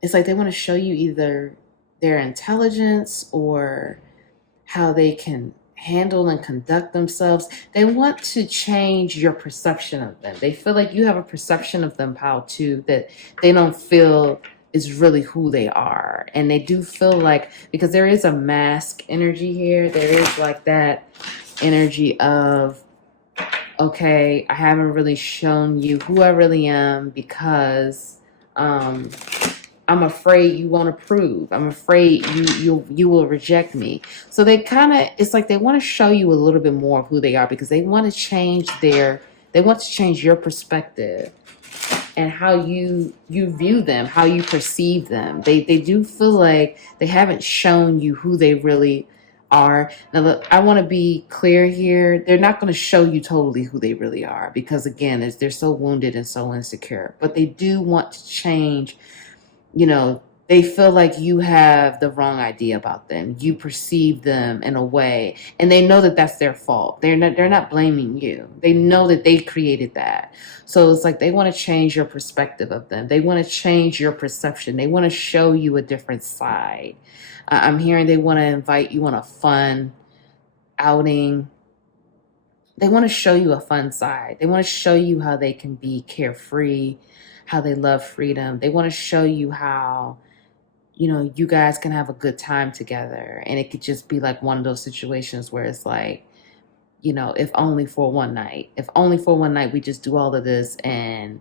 It's like they want to show you either their intelligence or how they can handle and conduct themselves. They want to change your perception of them. They feel like you have a perception of them, pal, too, that they don't feel is really who they are. And they do feel like, because there is a mask energy here, there is like that energy of, okay, I haven't really shown you who I really am because I'm afraid you won't approve. I'm afraid you will reject me. So they it's like they want to show you a little bit more of who they are because they want to change your perspective and how you view them, how you perceive them. They do feel like they haven't shown you who they really are. Now, look, I want to be clear here. They're not going to show you totally who they really are because, again, they're so wounded and so insecure. But they do want to change, they feel like you have the wrong idea about them. You perceive them in a way, and they know that that's their fault. They're not blaming you. They know that they created that. So it's like they want to change your perspective of them. They want to change your perception. They want to show you a different side. I'm hearing they want to invite you on a fun outing. They want to show you a fun side. They want to show you how they can be carefree, how they love freedom. They want to show you how, you guys can have a good time together. And it could just be like one of those situations where it's like, if only for one night. If only for one night we just do all of this, and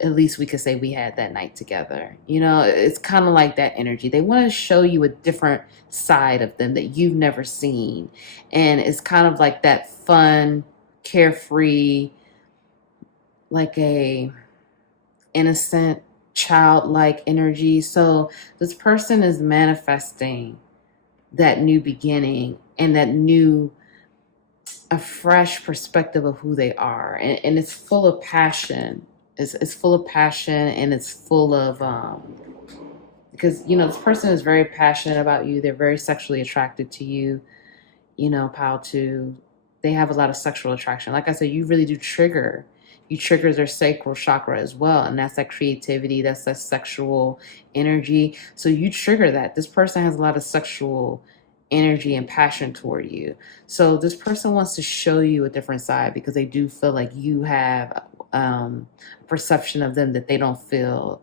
at least we could say we had that night together. It's kind of like that energy. They want to show you a different side of them that you've never seen. And it's kind of like that fun, carefree, like a innocent, childlike energy. So this person is manifesting that new beginning and that a fresh perspective of who they are. And it's full of passion. It's full of passion, and it's full of, because, this person is very passionate about you. They're very sexually attracted to you, pile two. They have a lot of sexual attraction. Like I said, you really do you trigger their sacral chakra as well. And that's that creativity, that's that sexual energy. So you trigger that. This person has a lot of sexual energy and passion toward you. So this person wants to show you a different side because they do feel like you have a perception of them that they don't feel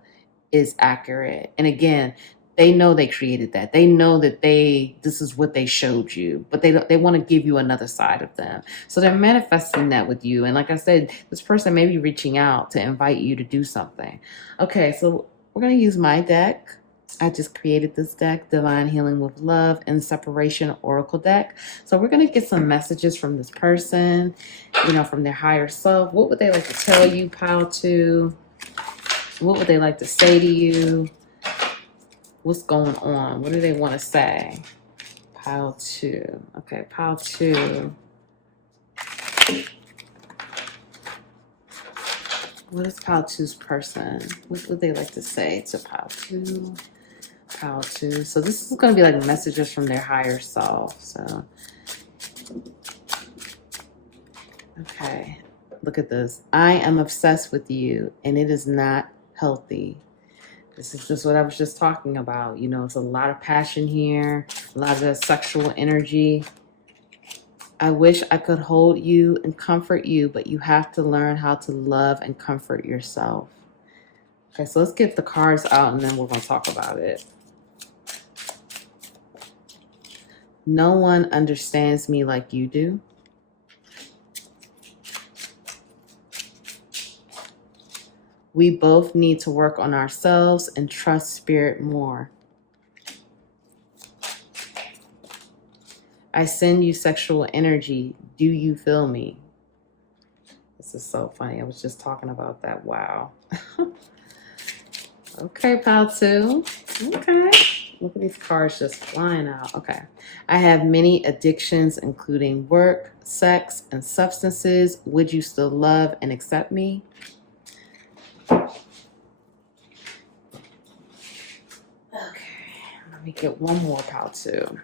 is accurate. And again, they know they created that. They know that this is what they showed you, but they want to give you another side of them. So they're manifesting that with you. And like I said, this person may be reaching out to invite you to do something. Okay, so we're going to use my deck. I just created this deck, Divine Healing with Love and Separation Oracle deck. So we're going to get some messages from this person, from their higher self. What would they like to tell you, pile two? What would they like to say to you? What's going on? What do they want to say? Pile two. Okay, pile two. What is pile two's person? What would they like to say to pile two? Pile two. So this is going to be like messages from their higher self. So, okay. Look at this. I am obsessed with you, and it is not healthy. This is just what I was just talking about. It's a lot of passion here, a lot of the sexual energy. I wish I could hold you and comfort you, but you have to learn how to love and comfort yourself. Okay, so let's get the cards out, and then we're going to talk about it. No one understands me like you do. We both need to work on ourselves and trust spirit more. I send you sexual energy. Do you feel me? This is so funny. I was just talking about that. Wow. Okay, pile two. Okay. Look at these cards just flying out. Okay. I have many addictions, including work, sex, and substances. Would you still love and accept me? Okay, let me get one more pile two.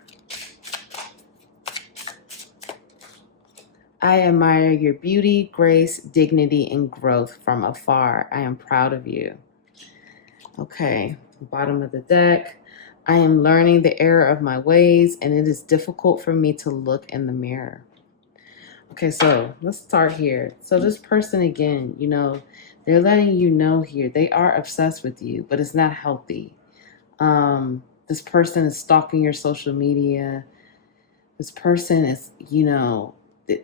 I admire your beauty, grace, dignity, and growth from afar. I am proud of you. Okay, bottom of the deck. I am learning the error of my ways, and it is difficult for me to look in the mirror. Okay, so let's start here. So this person, again, they're letting you know here, they are obsessed with you, but it's not healthy. This person is stalking your social media. This person is,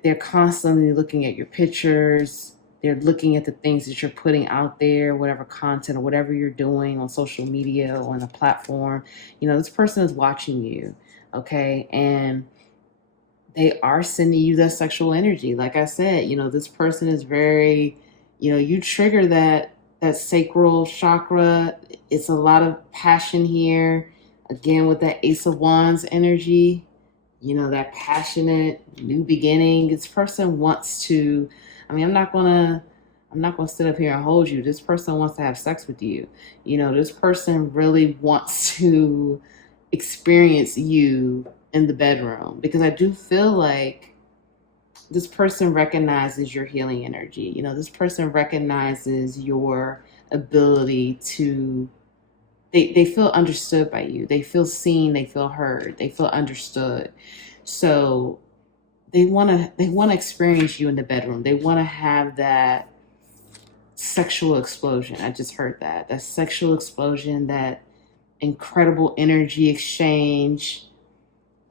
they're constantly looking at your pictures. They're looking at the things that you're putting out there, whatever content or whatever you're doing on social media or on a platform. This person is watching you, okay? And they are sending you that sexual energy. Like I said, this person is very, you trigger that sacral chakra. It's a lot of passion here. Again, with that Ace of Wands energy, that passionate new beginning. This person wants to, I'm not gonna I'm not going to sit up here and hold you. This person wants to have sex with you. This person really wants to experience you in the bedroom, because I do feel like this person recognizes your healing energy. This person recognizes your ability to, they feel understood by you. They feel seen, they feel heard, they feel understood. So they want to experience you in the bedroom. They want to have that sexual explosion. I just heard that sexual explosion, that incredible energy exchange.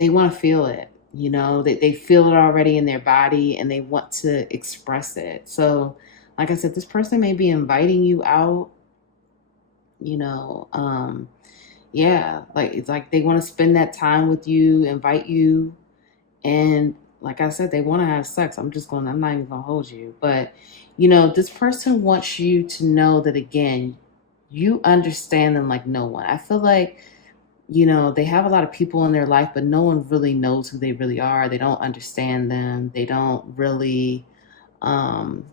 They want to feel it. They feel it already in their body, and they want to express it. So like I said, this person may be inviting you out, you know yeah, like it's like they want to spend that time with you, invite you. And like I said, they want to have sex. I'm not even gonna hold you. But this person wants you to know that, again, you understand them like no one. I feel like, they have a lot of people in their life, but no one really knows who they really are. They don't understand them. They don't really, um,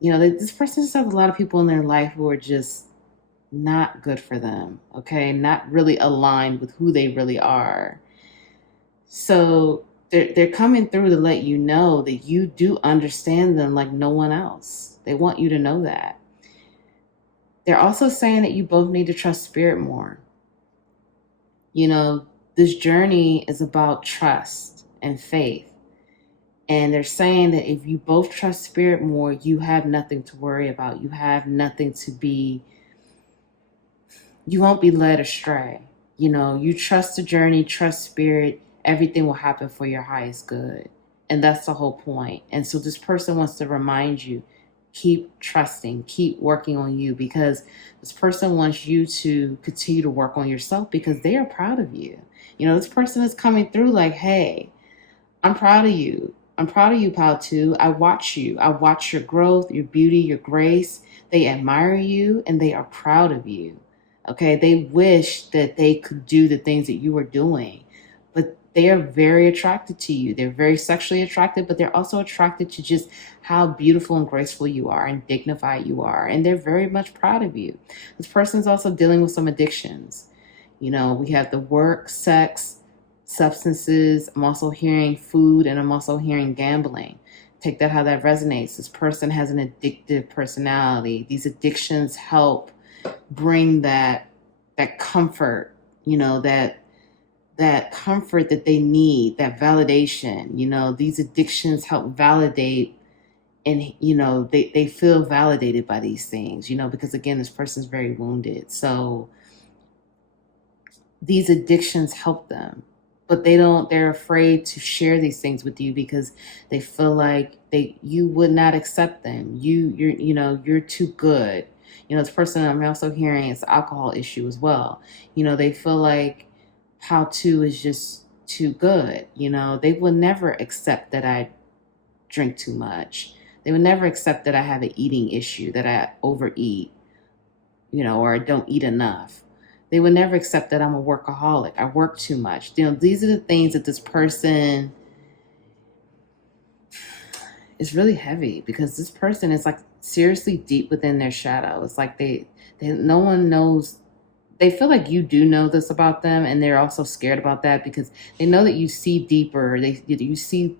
this person just has a lot of people in their life who are just not good for them. Okay. Not really aligned with who they really are. So they're coming through to let you know that you do understand them like no one else. They want you to know that. They're also saying that you both need to trust spirit more. This journey is about trust and faith. And they're saying that if you both trust spirit more, you have nothing to worry about. You have nothing to be, you won't be led astray. You trust the journey, trust spirit, everything will happen for your highest good. And that's the whole point. And so this person wants to remind you, keep trusting, keep working on you, because this person wants you to continue to work on yourself, because they are proud of you. This person is coming through like, hey, I'm proud of you. I'm proud of you, pal, too. I watch you. I watch your growth, your beauty, your grace. They admire you and they are proud of you. Okay. They wish that they could do the things that you are doing, but they are very attracted to you. They're very sexually attracted, but they're also attracted to just how beautiful and graceful you are and dignified you are. And they're very much proud of you. This person's also dealing with some addictions. We have the work, sex, substances. I'm also hearing food, and I'm also hearing gambling. Take that how that resonates. This person has an addictive personality. These addictions help bring that comfort, that comfort that they need, that validation. These addictions help validate, and they feel validated by these things, because again, this person's very wounded. So these addictions help them, but they're afraid to share these things with you because they feel like you would not accept them. You're too good. This person, I'm also hearing, it's an alcohol issue as well. They feel like how to is just too good. They will never accept that I drink too much. They would never accept that I have an eating issue, that I overeat, or I don't eat enough. They would never accept that I'm a workaholic. I work too much. These are the things that this person is really heavy, because this person is like seriously deep within their shadow. It's like no one knows. They feel like you do know this about them, and they're also scared about that because they know that you see deeper. You see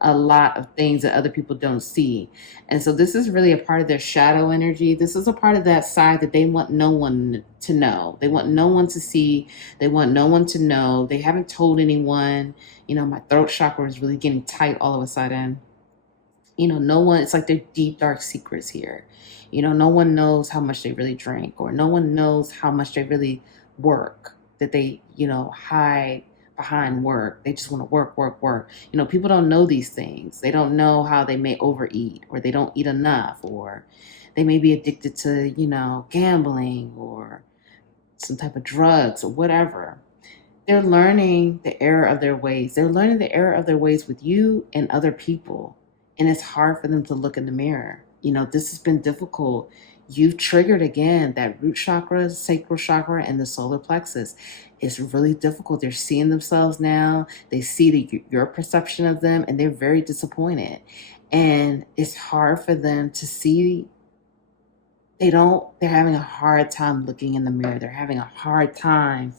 a lot of things that other people don't see. And so this is really a part of their shadow energy. This is a part of that side that they want no one to know. They want no one to see. They want no one to know. They haven't told anyone. My throat chakra is really getting tight all of a sudden. No one, it's like they're deep, dark secrets here. No one knows how much they really drink, or no one knows how much they really work, that they, hide behind work. They just want to work, work, work. People don't know these things. They don't know how they may overeat, or they don't eat enough, or they may be addicted to, gambling or some type of drugs or whatever. They're learning the error of their ways. They're learning the error of their ways with you and other people. And it's hard for them to look in the mirror. This has been difficult, you've triggered again that root chakra, sacral chakra, and the solar plexus. It's really difficult. They're seeing themselves now. They see your perception of them, and they're very disappointed. And it's hard for them to see. They're having a hard time looking in the mirror. They're having a hard time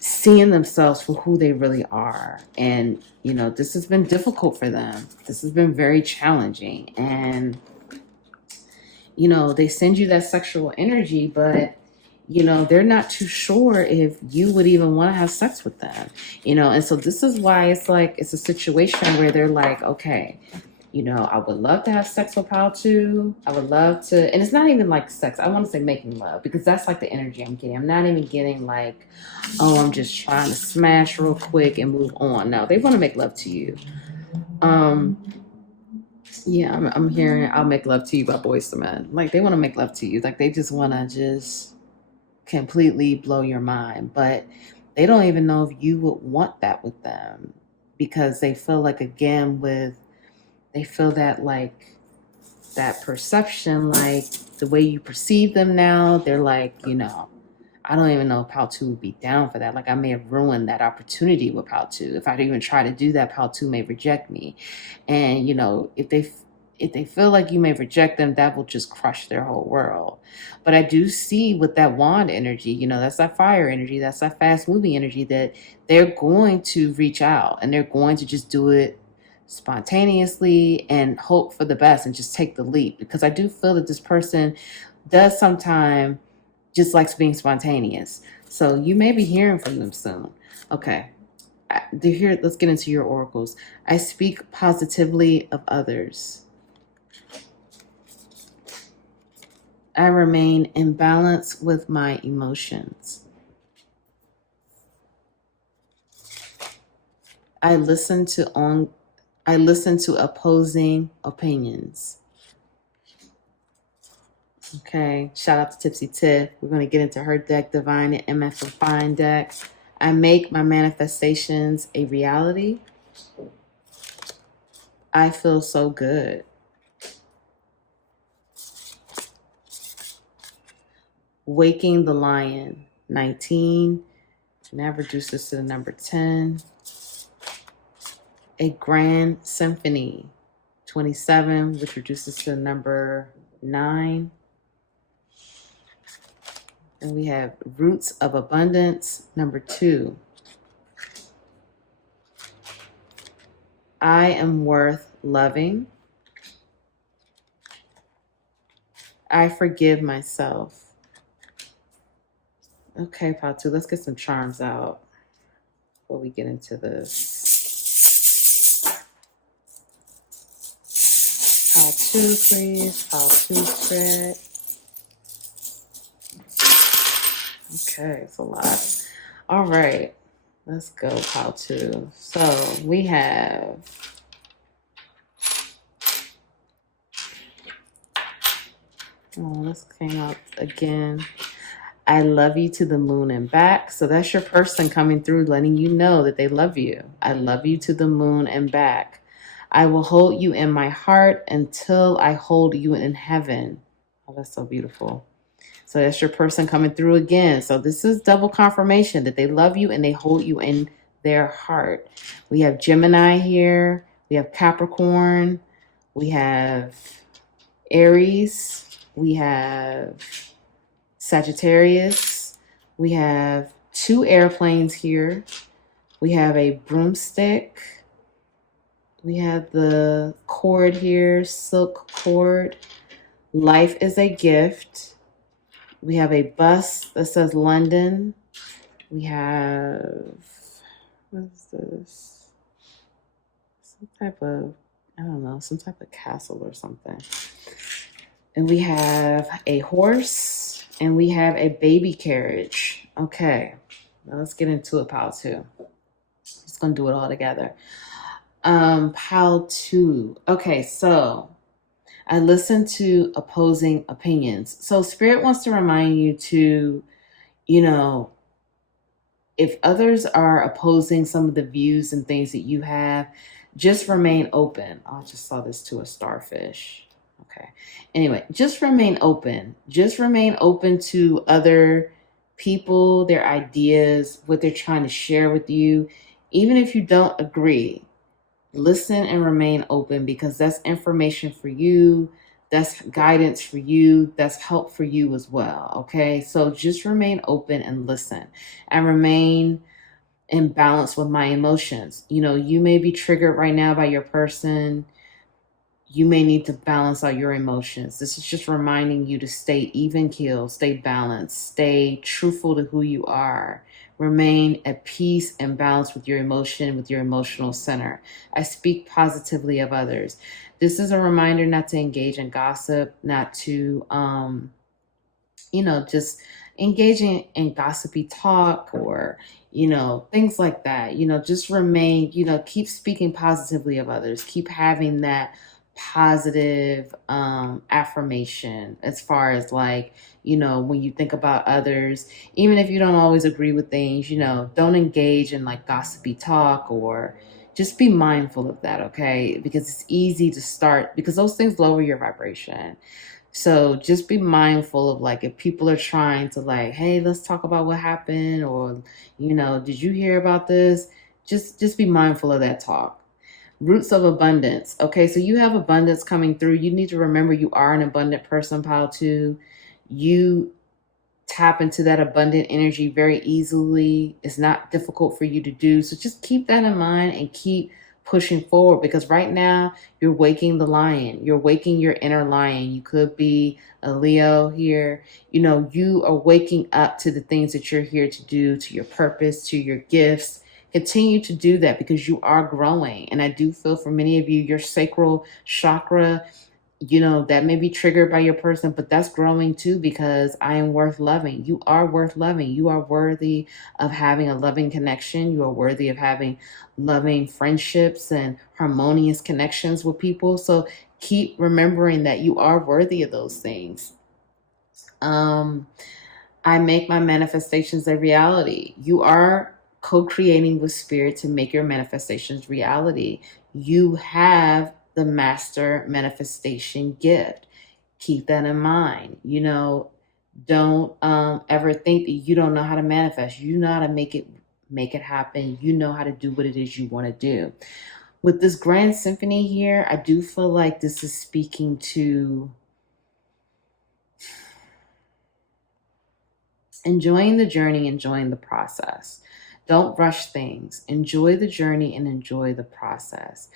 seeing themselves for who they really are. And, this has been difficult for them. This has been very challenging. And, they send you that sexual energy, but, they're not too sure if you would even want to have sex with them, and so this is why it's a situation where they're like, okay, I would love to have sex with Pal too. I would love to, and it's not even like sex. I want to say making love, because that's like the energy I'm getting. I'm not even getting like, oh, I'm just trying to smash real quick and move on. No, they want to make love to you. Yeah, I'm hearing I'll Make Love to You by Boyz II Men. Like, they want to make love to you. Like, they just want to just completely blow your mind. But they don't even know if you would want that with them, because they feel like, again, they feel that, like, that perception, like the way you perceive them now, they're like, I don't even know if Pal 2 would be down for that. Like, I may have ruined that opportunity with Pal 2. If I even try to do that, Pal 2 may reject me. And, if they feel like you may reject them, that will just crush their whole world. But I do see with that wand energy, that's that fire energy, that's that fast moving energy, that they're going to reach out and they're going to just do it spontaneously and hope for the best and just take the leap. Because I do feel that this person does sometimes just likes being spontaneous. So you may be hearing from them soon. Okay. Let's get into your oracles. I speak positively of others. I remain in balance with my emotions. I listen to opposing opinions. Okay, shout out to Tipsy Tiff. We're going to get into her deck, Divine and MF Fine deck. I make my manifestations a reality. I feel so good. Waking the Lion, 19. And that reduces to the number 10. A Grand Symphony, 27, which reduces to the number 9. And we have Roots of Abundance, number 2. I am worth loving. I forgive myself. Okay, Part 2, let's get some charms out before we get into this. Part 2, please. Part 2 spread. Okay, it's a lot. All right, let's go, Pile 2. So we have this came out again. I love you to the moon and back. So that's your person coming through, letting you know that they love you. I love you to the moon and back. I will hold you in my heart until I hold you in heaven. Oh, that's so beautiful. So that's your person coming through again. So this is double confirmation that they love you and they hold you in their heart. We have Gemini here. We have Capricorn. We have Aries. We have Sagittarius. We have 2 airplanes here. We have a broomstick. We have the cord here, silk cord. Life is a gift. We have a bus that says London. We have, what is this? Some type of, I don't know, some type of castle or something. And we have a horse, and we have a baby carriage. Okay, now let's get into it, Pile 2. Just gonna do it all together. Pile 2. Okay, so I listen to opposing opinions. So Spirit wants to remind you to, if others are opposing some of the views and things that you have, just remain open. Oh, I just saw this to a starfish. Okay. Anyway, just remain open. Just remain open to other people, their ideas, what they're trying to share with you. Even if you don't agree, listen and remain open, because that's information for you. That's guidance for you. That's help for you as well. Okay. So just remain open and listen, and remain in balance with my emotions. You may be triggered right now by your person. You may need to balance out your emotions. This is just reminding you to stay even keel, stay balanced, stay truthful to who you are. Remain at peace and balance with your emotion, with your emotional center. I speak positively of others. This is a reminder not to engage in gossip, not to just engaging in gossipy talk, or, things like that. Just remain, keep speaking positively of others. Keep having that positive affirmation, as far as like, when you think about others, even if you don't always agree with things, don't engage in like gossipy talk, or just be mindful of that, okay? Because it's easy to start, because those things lower your vibration. So just be mindful of like, if people are trying to like, hey, let's talk about what happened, or, did you hear about this? Just be mindful of that talk. Roots of abundance. Okay, so you have abundance coming through. You need to remember you are an abundant person, pile two. You tap into that abundant energy very easily. It's not difficult for you to do. So just keep that in mind and keep pushing forward, because right now you're waking the lion. You're waking your inner lion. You could be a Leo here. You are waking up to the things that you're here to do, to your purpose, to your gifts. Continue to do that, because you are growing. And I do feel for many of you, your sacral chakra, that may be triggered by your person, but that's growing too, because I am worth loving. You are worth loving. You are worthy of having a loving connection. You are worthy of having loving friendships and harmonious connections with people. So keep remembering that you are worthy of those things. I make my manifestations a reality. You are co-creating with spirit to make your manifestations reality. You have the master manifestation gift. Keep that in mind. Don't ever think that you don't know how to manifest. You know how to make it happen. You know how to do what it is you want to do. With this grand symphony here, I do feel like this is speaking to enjoying the journey, enjoying the process. Don't rush things. Enjoy the journey and enjoy the process.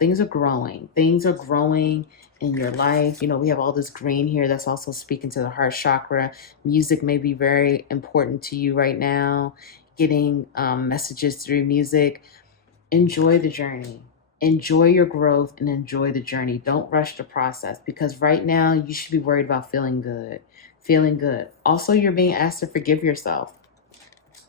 Things are growing. Things are growing in your life. We have all this green here that's also speaking to the heart chakra. Music may be very important to you right now. Getting messages through music. Enjoy the journey. Enjoy your growth and enjoy the journey. Don't rush the process, because right now you should be worried about feeling good. Feeling good. Also, you're being asked to forgive yourself.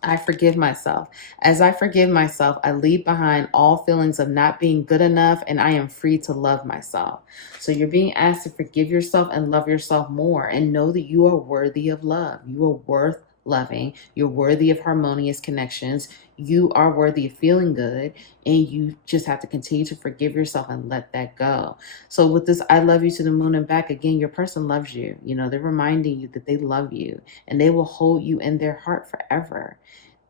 I forgive myself. As I forgive myself, I leave behind all feelings of not being good enough, and I am free to love myself. So you're being asked to forgive yourself and love yourself more, and know that you are worthy of love. You are worth loving. You're worthy of harmonious connections. You are worthy of feeling good, and you just have to continue to forgive yourself and let that go. So with this, I love you to the moon and back, again, your person loves you. They're reminding you that they love you, and they will hold you in their heart forever.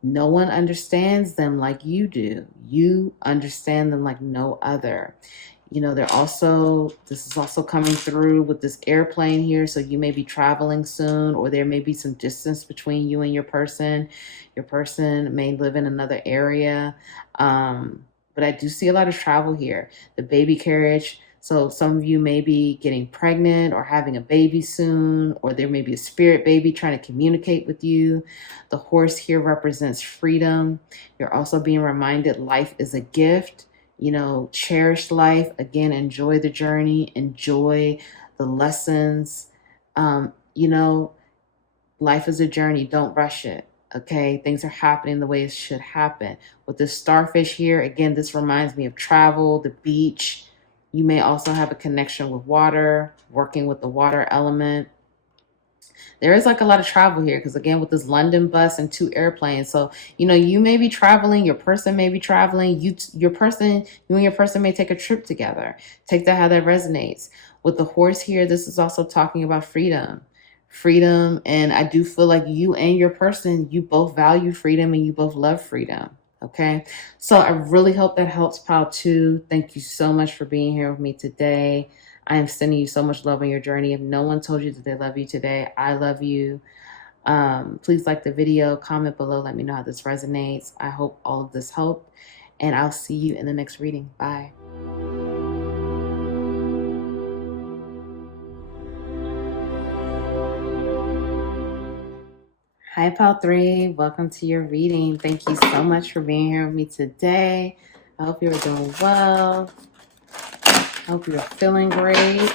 No one understands them like you do. You understand them like no other. This is also coming through with this airplane here. So you may be traveling soon, or there may be some distance between you and your person. Your person may live in another area. But I do see a lot of travel here. The baby carriage. So some of you may be getting pregnant or having a baby soon, or there may be a spirit baby trying to communicate with you. The horse here represents freedom. You're also being reminded life is a gift. Cherish life. Again, enjoy the journey, enjoy the lessons. Life is a journey. Don't rush it. Okay, things are happening the way it should happen. With the starfish here, again, this reminds me of travel, the beach. You may also have a connection with water, working with the water element. There is like a lot of travel here because, again, with this London bus and 2 airplanes. So, you know, you may be traveling, your person may be traveling, you and your person may take a trip together. Take that how that resonates. With the horse here, this is also talking about freedom. Freedom. And I do feel like you and your person, you both value freedom and you both love freedom. Okay. So I really hope that helps, pile 2. Thank you so much for being here with me today. I am sending you so much love on your journey. If no one told you that they love you today, I love you. Please like the video, comment below, let me know how this resonates. I hope all of this helped, and I'll see you in the next reading. Bye. Hi, pile 3. Welcome to your reading. Thank you so much for being here with me today. I hope you're doing well. I hope you're feeling great.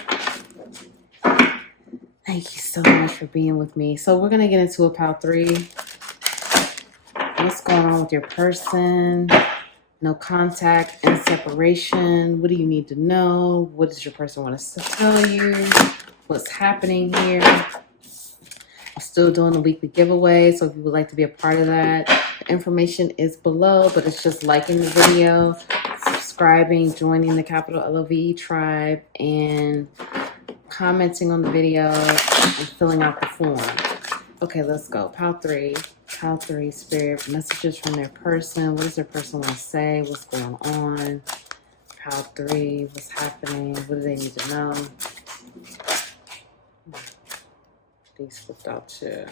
Thank you so much for being with me. So we're going to get into a pile 3. What's going on with your person? No contact and separation. What do you need to know? What does your person want to tell you? What's happening here? I'm still doing a weekly giveaway, so if you would like to be a part of that, the information is below, but it's just liking the video, subscribing, joining the capital LOVE tribe, and commenting on the video and filling out the form. Okay, let's go. Pile 3. Pile 3, spirit, messages from their person. What does their person want to say? What's going on? Pile 3, what's happening? What do they need to know? These flipped out too.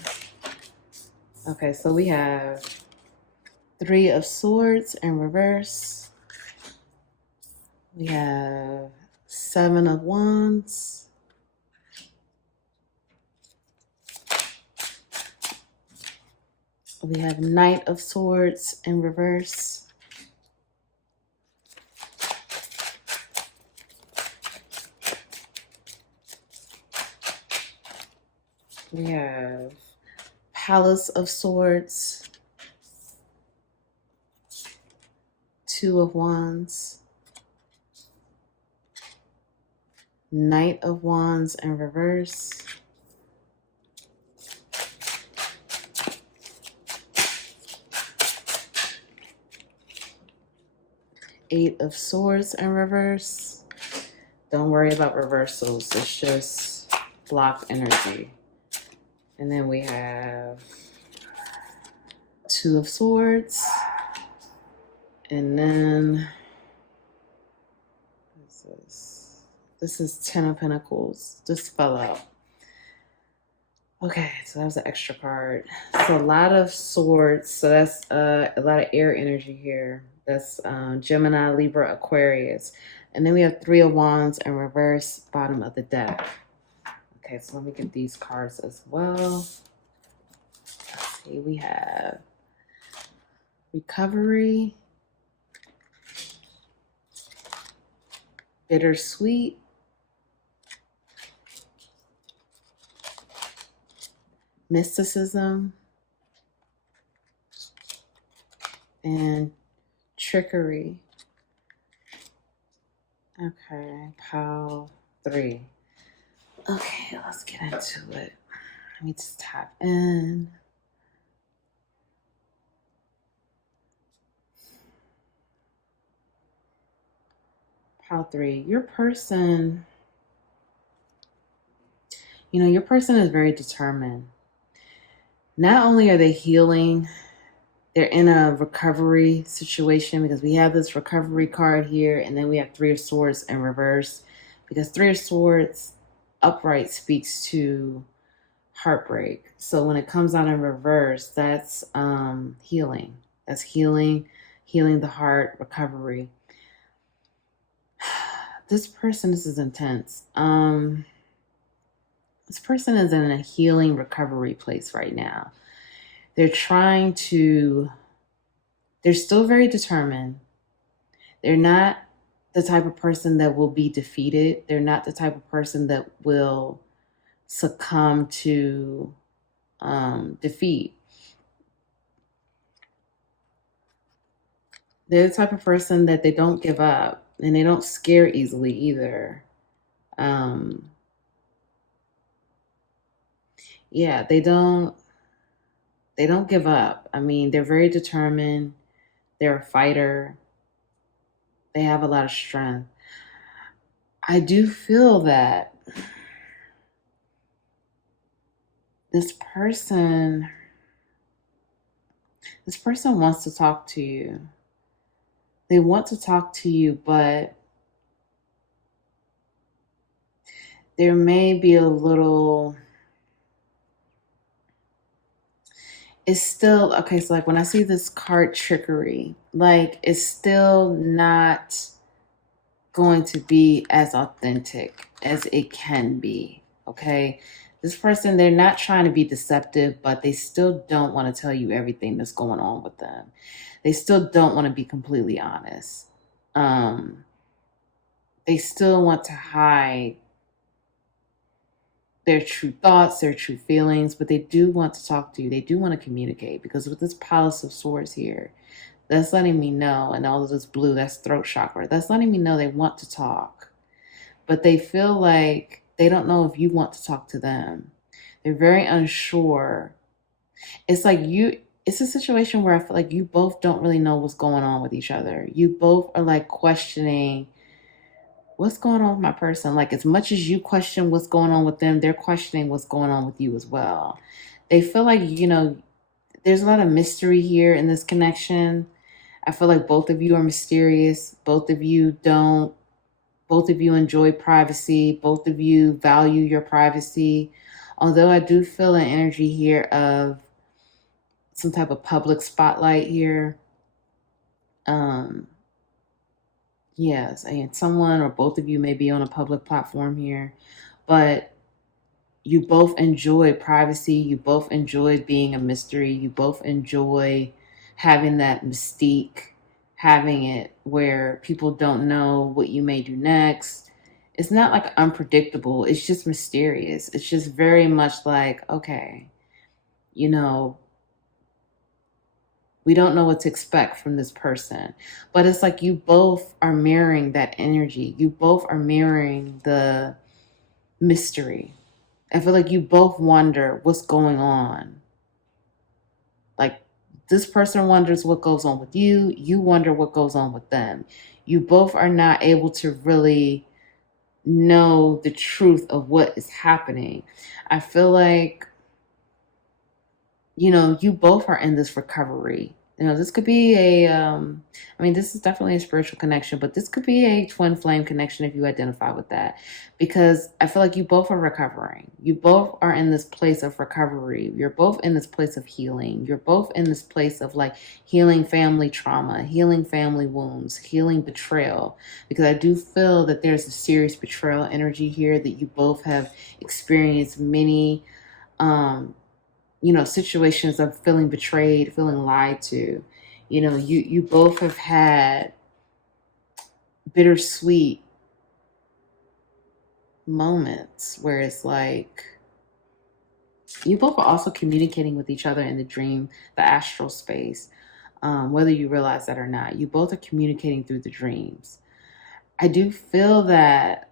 Okay, so we have 3 of Swords in reverse. We have 7 of Wands. We have Knight of Swords in reverse. We have Palace of Swords. 2 of Wands. Knight of Wands in reverse. Eight of Swords in reverse. Don't worry about reversals. It's just block energy. And then we have 2 of Swords. And then this is 10 of Pentacles. Just fell out. Okay, so that was an extra card. So a lot of Swords. So that's a lot of air energy here. That's Gemini, Libra, Aquarius. And then we have 3 of Wands in reverse, bottom of the deck. Okay, so let me get these cards as well. Let's see, we have Recovery, Bittersweet, Mysticism, and Trickery. Okay, pile 3. Okay, let's get into it. Let me just tap in. Pile 3. Your person, you know, your person is very determined. Not only are they healing, they're in a recovery situation because we have this recovery card here, and then we have 3 of Swords in reverse because 3 of Swords upright speaks to heartbreak. So when it comes out in reverse, that's healing. That's healing the heart, recovery. This person, this is intense. This person is in a healing recovery place right now. They're still very determined. They're not the type of person that will be defeated. They're not the type of person that will succumb to defeat. They're the type of person that they don't give up, and they don't scare easily either. Yeah, they don't give up. I mean, they're very determined. They're a fighter. They have a lot of strength. I do feel that this person this person wants to talk to you. They want to talk to you, but there may be a little, it's still okay. So like when I see this card trickery, like it's still not going to be as authentic as it can be. Okay. This person, they're not trying to be deceptive, but they still don't want to tell you everything that's going on with them. They still don't want to be completely honest. Um, they still want to hide their true thoughts, their true feelings, but they do want to talk to you. They do want to communicate because with this Palace of Swords here, that's letting me know, and all of this blue, that's throat chakra, that's letting me know they want to talk, but they feel like they don't know if you want to talk to them. They're very unsure. It's like it's a situation where I feel like you both don't really know what's going on with each other. You both are like questioning what's going on with my person. Like as much as you question what's going on with them, they're questioning what's going on with you as well. They feel like, there's a lot of mystery here in this connection. I feel like both of you are mysterious. Both of you enjoy privacy. Both of you value your privacy. Although I do feel an energy here of some type of public spotlight here. Um, yes, and someone or both of you may be on a public platform here, but you both enjoy privacy. You both enjoy being a mystery. You both enjoy having that mystique, having it where people don't know what you may do next. It's not like unpredictable, it's just mysterious. It's just very much like, okay, you know, we don't know what to expect from this person. But it's like you both are mirroring that energy. You both are mirroring the mystery. I feel like you both wonder what's going on. Like this person wonders what goes on with you. You wonder what goes on with them. You both are not able to really know the truth of what is happening. I feel like, you both are in this recovery. This could be this is definitely a spiritual connection, but this could be a twin flame connection if you identify with that. Because I feel like you both are recovering. You both are in this place of recovery. You're both in this place of healing. You're both in this place of like healing family trauma, healing family wounds, healing betrayal. Because I do feel that there's a serious betrayal energy here that you both have experienced many um situations of feeling betrayed, feeling lied to. You both have had bittersweet moments where it's like you both are also communicating with each other in the dream, the astral space, whether you realize that or not. You both are communicating through the dreams. I do feel that,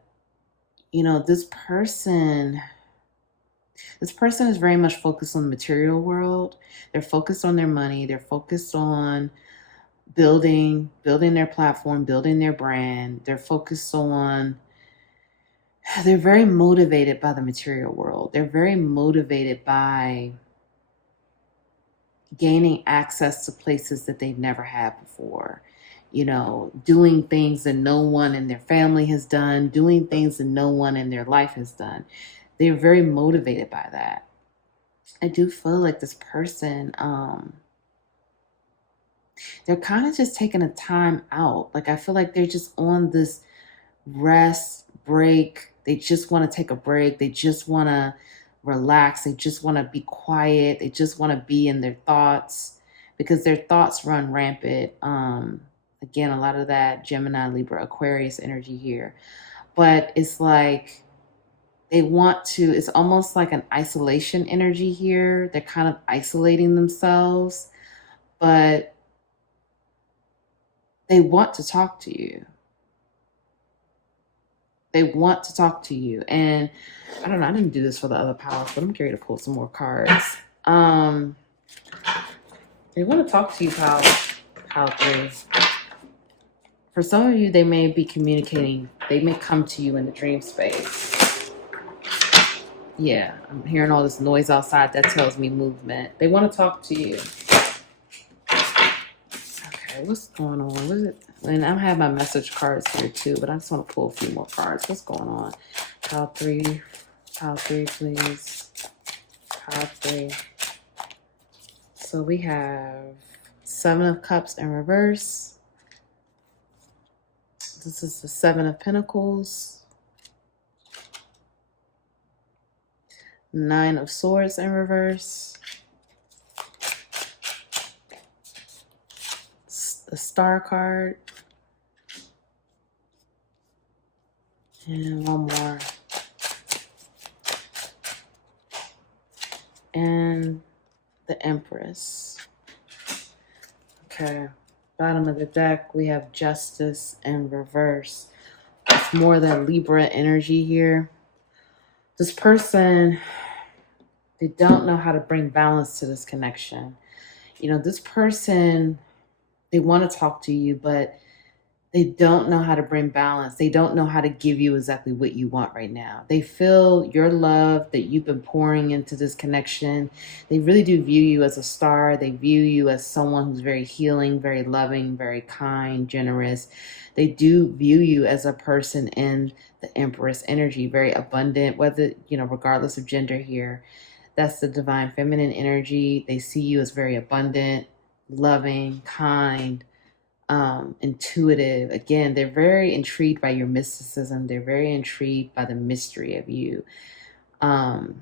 this person is very much focused on the material world. They're focused on their money. They're focused on building their platform, building their brand. They're very motivated by the material world. They're very motivated by gaining access to places that they've never had before. Doing things that no one in their family has done, doing things that no one in their life has done. They're very motivated by that. I do feel like this person, they're kind of just taking a time out. Like I feel like they're just on this rest break. They just want to take a break. They just want to relax. They just want to be quiet. They just want to be in their thoughts because their thoughts run rampant. Again, a lot of that Gemini, Libra, Aquarius energy here. But it's like it's almost like an isolation energy here. They're kind of isolating themselves, but they want to talk to you. They want to talk to you. And I don't know, I didn't do this for the other piles, but I'm curious to pull some more cards. They want to talk to you, pile 3. For some of you, they may be communicating. They may come to you in the dream space. Yeah, I'm hearing all this noise outside. That tells me movement. They want to talk to you. Okay, what's going on? What is it? And I have my message cards here too, but I just want to pull a few more cards. What's going on? Pile 3, please. Pile 3. So we have 7 of Cups in reverse. This is the 7 of Pentacles. 9 of Swords in reverse. The Star card. And one more. And the Empress. Okay. Bottom of the deck, we have Justice in reverse. It's more than Libra energy here. This person, they don't know how to bring balance to this connection. You know, this person, they want to talk to you, but they don't know how to bring balance. They don't know how to give you exactly what you want right now. They feel your love that you've been pouring into this connection. They really do view you as a star. They view you as someone who's very healing, very loving, very kind, generous. They do view you as a person in the Empress energy, very abundant, whether, you know, regardless of gender here. That's the divine feminine energy. They see you as very abundant, loving, kind, intuitive. Again, they're very intrigued by your mysticism. They're very intrigued by the mystery of you. But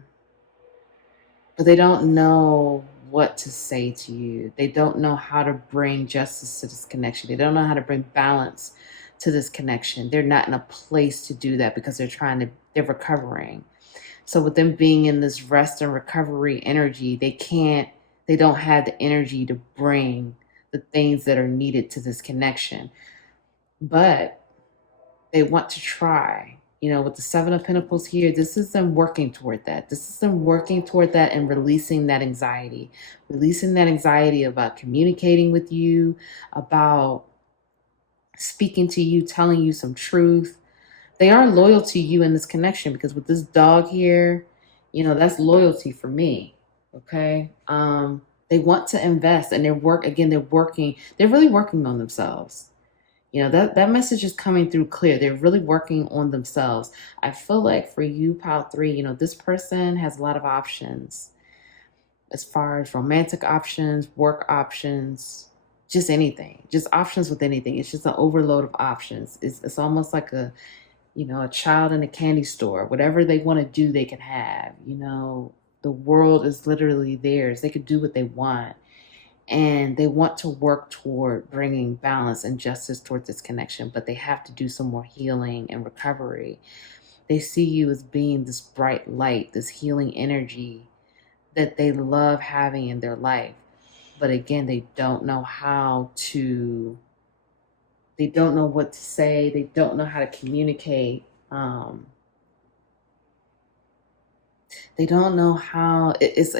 they don't know what to say to you. They don't know how to bring justice to this connection. They don't know how to bring balance to this connection. They're not in a place to do that because they're recovering. So with them being in this rest and recovery energy, they don't have the energy to bring the things that are needed to this connection. But they want to try. You know, with the 7 of Pentacles here, this is them working toward that. This is them working toward that and releasing that anxiety. Releasing that anxiety about communicating with you, about speaking to you, telling you some truth. They are loyal to you in this connection because with this dog here, you know, that's loyalty for me. Okay. They want to invest and they're really working on themselves. You know, that message is coming through clear. They're really working on themselves. I feel like for you, pile 3, you know, this person has a lot of options as far as romantic options, work options, just anything, just options with anything. It's just an overload of options. It's almost like a child in a candy store. Whatever they want to do, they can have. You know, the world is literally theirs. They could do what they want. And they want to work toward bringing balance and justice towards this connection, but they have to do some more healing and recovery. They see you as being this bright light, this healing energy that they love having in their life. But again, they don't know what to say. They don't know how to communicate. They don't know how. It's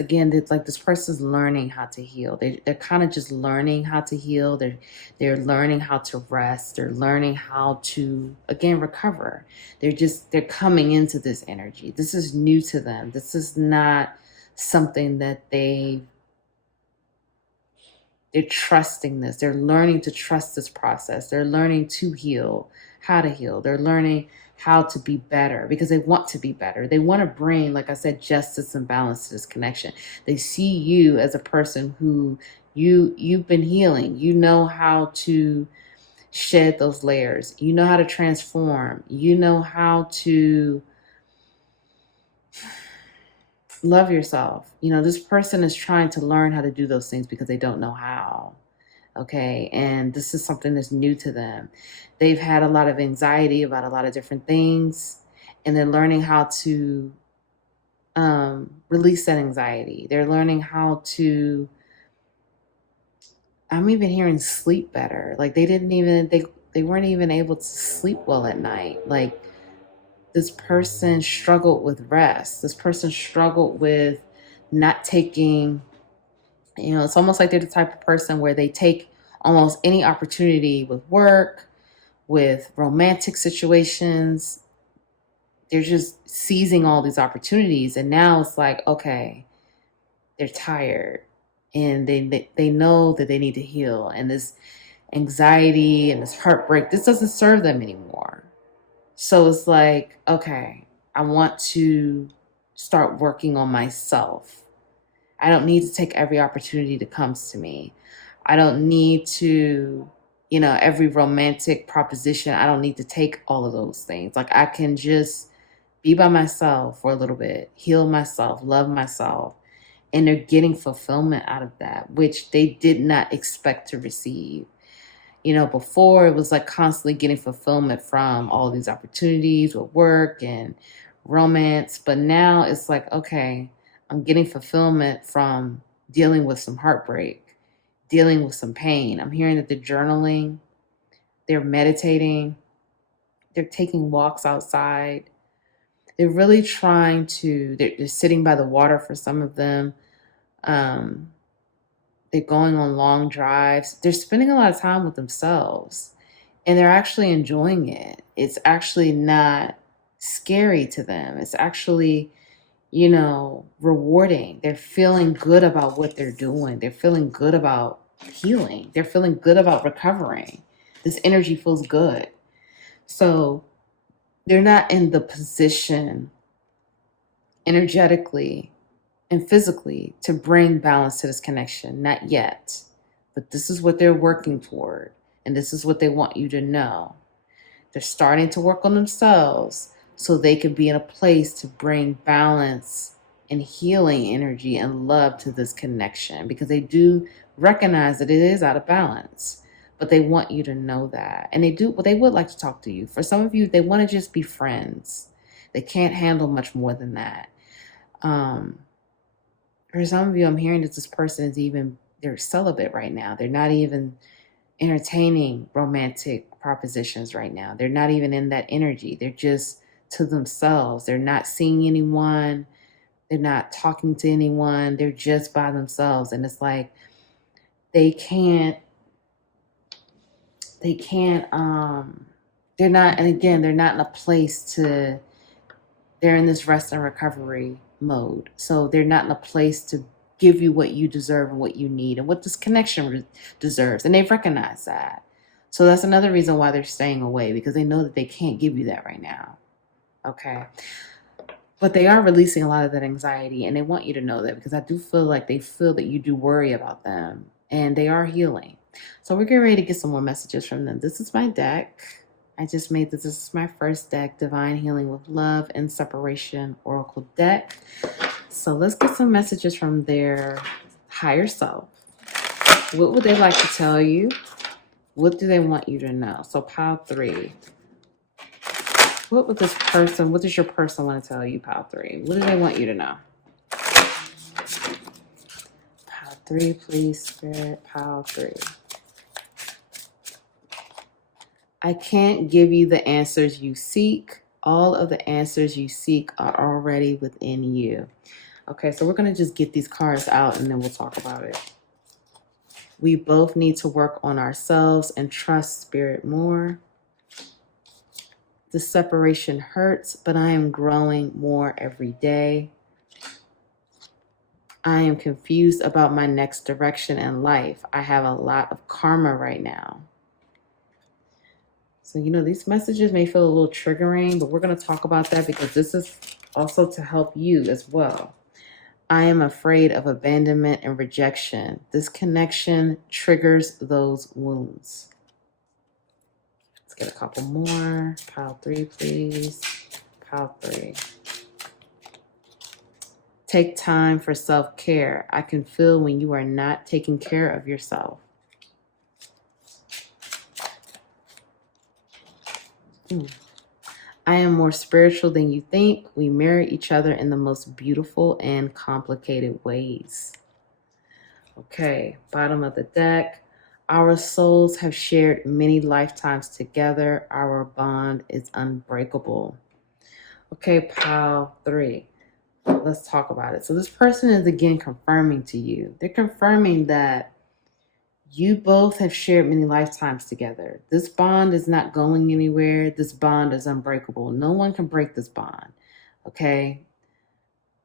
like this person's learning how to heal. They're kind of just learning how to heal. They're learning how to rest. They're learning how to, again, recover. They're coming into this energy. This is new to them. This is not something that they're trusting this. They're learning to trust this process. They're learning to heal, how to heal. They're learning how to be better because they want to be better. They want to bring, like I said, justice and balance to this connection. They see you as a person who you've been healing. You know how to shed those layers. You know how to transform. You know how to love yourself. You know, this person is trying to learn how to do those things because they don't know how. Okay. And this is something that's new to them. They've had a lot of anxiety about a lot of different things, and they're learning how to release that anxiety. They're learning how to, I'm even hearing sleep better. Like they weren't even able to sleep well at night. Like this person struggled with rest. This person struggled with not taking, it's almost like they're the type of person where they take almost any opportunity with work, with romantic situations. They're just seizing all these opportunities. And now it's like, okay, they're tired and they know that they need to heal. And this anxiety and this heartbreak, this doesn't serve them anymore. So it's like, okay, I want to start working on myself. I don't need to take every opportunity that comes to me. I don't need to, every romantic proposition, I don't need to take all of those things. Like I can just be by myself for a little bit, heal myself, love myself. And they're getting fulfillment out of that, which they did not expect to receive. Before it was like constantly getting fulfillment from all these opportunities with work and romance. But now it's like, okay, I'm getting fulfillment from dealing with some heartbreak, dealing with some pain. I'm hearing that they're journaling, they're meditating, they're taking walks outside. They're really trying to, they're sitting by the water for some of them. They're going on long drives. They're spending a lot of time with themselves and they're actually enjoying it. It's actually not scary to them. It's actually, rewarding. They're feeling good about what they're doing. They're feeling good about healing. They're feeling good about recovering. This energy feels good. So they're not in the position energetically and physically to bring balance to this connection. Not yet. But this is what they're working toward. And this is what they want you to know. They're starting to work on themselves so they can be in a place to bring balance and healing energy and love to this connection, because they do recognize that it is out of balance. But they want you to know that. And they would like to talk to you. For some of you, they want to just be friends. They can't handle much more than that. For some of you, I'm hearing that this person they're celibate right now. They're not even entertaining romantic propositions right now. They're not even in that energy. They're just to themselves. They're not seeing anyone. They're not talking to anyone. They're just by themselves. And it's like they're not, and again, they're not in a place they're in this rest and recovery mode. So they're not in a place to give you what you deserve and what you need and what this connection deserves. And they've recognized that. So that's another reason why they're staying away, because they know that they can't give you that right now. Okay. But they are releasing a lot of that anxiety, and they want you to know that, because I do feel like they feel that you do worry about them, and they are healing. So we're getting ready to get some more messages from them. This is my deck. I just made this. This is my first deck, Divine Healing with Love and Separation Oracle deck. So let's get some messages from their higher self. What would they like to tell you? What do they want you to know? So pile 3. What does your person want to tell you, pile 3? What do they want you to know? Pile 3, please, Spirit. Pile 3. I can't give you the answers you seek. All of the answers you seek are already within you. Okay, so we're going to just get these cards out and then we'll talk about it. We both need to work on ourselves and trust Spirit more. The separation hurts, but I am growing more every day. I am confused about my next direction in life. I have a lot of karma right now. So, these messages may feel a little triggering, but we're going to talk about that because this is also to help you as well. I am afraid of abandonment and rejection. This connection triggers those wounds. Let's get a couple more. Pile 3, please. Pile 3. Take time for self-care. I can feel when you are not taking care of yourself. I am more spiritual than you think. We mirror each other in the most beautiful and complicated ways. Okay, bottom of the deck. Our souls have shared many lifetimes together. Our bond is unbreakable. Okay, pile 3. Let's talk about it. So this person is again confirming to you. They're confirming that you both have shared many lifetimes together. This bond is not going anywhere. This bond is unbreakable. No one can break this bond. Okay?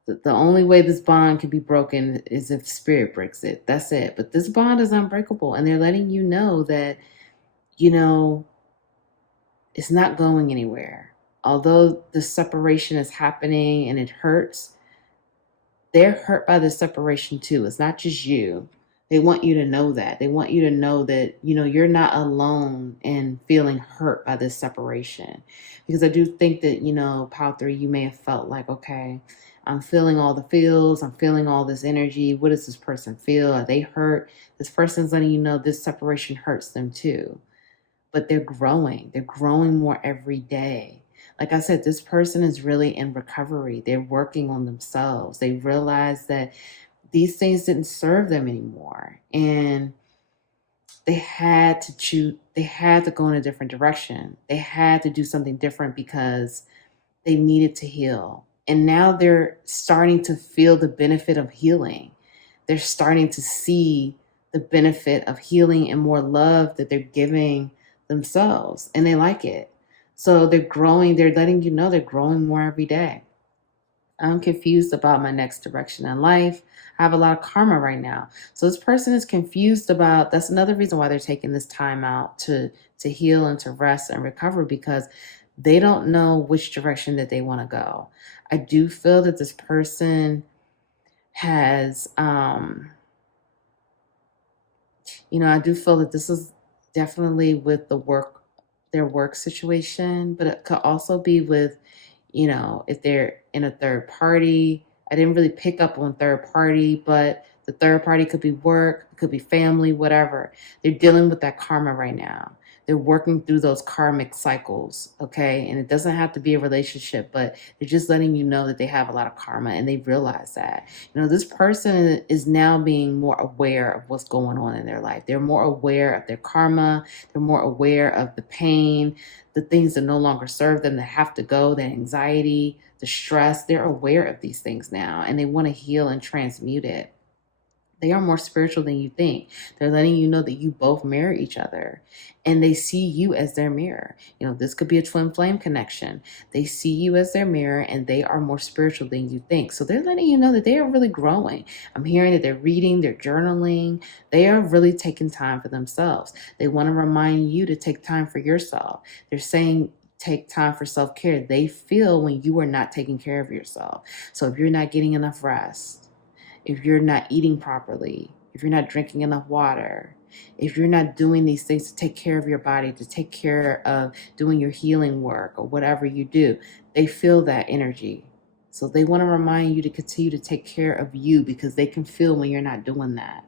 The only way this bond can be broken is if spirit breaks it. That's it. But this bond is unbreakable. And they're letting you know that, you know, it's not going anywhere. Although the separation is happening and it hurts, they're hurt by the separation too. It's not just you. They want you to know that. They want you to know that, you know, you're not alone in feeling hurt by this separation. Because I do think that, you know, pile 3, you may have felt like, okay, I'm feeling all the feels. I'm feeling all this energy. What does this person feel? Are they hurt? This person's letting you know this separation hurts them too. But they're growing. They're growing more every day. Like I said, this person is really in recovery. They're working on themselves. They realize that these things didn't serve them anymore. And they had to choose, they had to go in a different direction. They had to do something different because they needed to heal. And now they're starting to feel the benefit of healing. They're starting to see the benefit of healing and more love that they're giving themselves. And they like it. So they're growing, they're letting you know they're growing more every day. I'm confused about my next direction in life. I have a lot of karma right now. So this person is confused about, that's another reason why they're taking this time out to heal and to rest and recover, because they don't know which direction that they want to go. I do feel that this person has I do feel that this is definitely with their work situation, but it could also be with, if they're in a third party. I didn't really pick up on third party, but the third party could be work, it could be family, whatever. They're dealing with that karma right now. They're working through those karmic cycles, okay? And it doesn't have to be a relationship, but they're just letting you know that they have a lot of karma and they realize that. This person is now being more aware of what's going on in their life. They're more aware of their karma. They're more aware of the pain, the things that no longer serve them, that have to go, the anxiety, the stress. They're aware of these things now and they want to heal and transmute it. They are more spiritual than you think. They're letting you know that you both mirror each other and they see you as their mirror. This could be a twin flame connection. They see you as their mirror and they are more spiritual than you think. So they're letting you know that they are really growing. I'm hearing that they're reading, they're journaling. They are really taking time for themselves. They want to remind you to take time for yourself. They're saying, take time for self-care. They feel when you are not taking care of yourself. So if you're not getting enough rest, if you're not eating properly, if you're not drinking enough water, if you're not doing these things to take care of your body, to take care of doing your healing work or whatever you do, they feel that energy. So they want to remind you to continue to take care of you because they can feel when you're not doing that.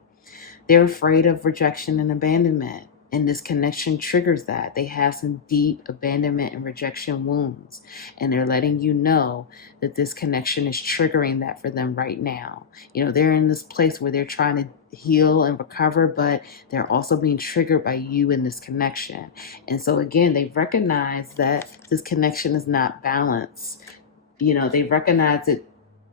They're afraid of rejection and abandonment. And this connection triggers that. They have some deep abandonment and rejection wounds. And they're letting you know that this connection is triggering that for them right now. They're in this place where they're trying to heal and recover, but they're also being triggered by you in this connection. And so again, they recognize that this connection is not balanced. They recognize that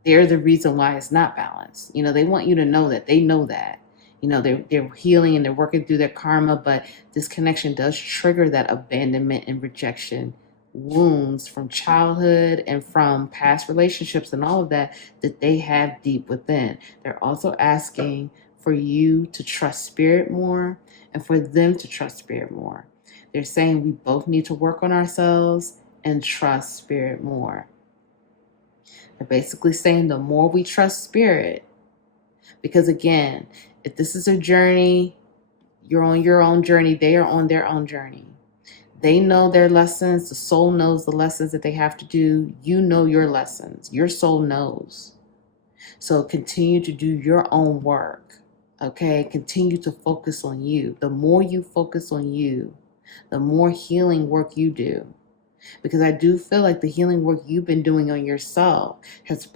they're the reason why it's not balanced. They want you to know that. They know that. They're healing and they're working through their karma, but this connection does trigger that abandonment and rejection wounds from childhood and from past relationships and all of that they have deep within. They're also asking for you to trust spirit more and for them to trust spirit more. They're saying we both need to work on ourselves and trust spirit more. They're basically saying the more we trust spirit, because again, if this is a journey, you're on your own journey, they are on their own journey. They know their lessons. The soul knows the lessons that they have to do. You know your lessons. Your soul knows. So continue to do your own work, okay? Continue to focus on you. The more you focus on you, the more healing work you do. Because I do feel like the healing work you've been doing on yourself has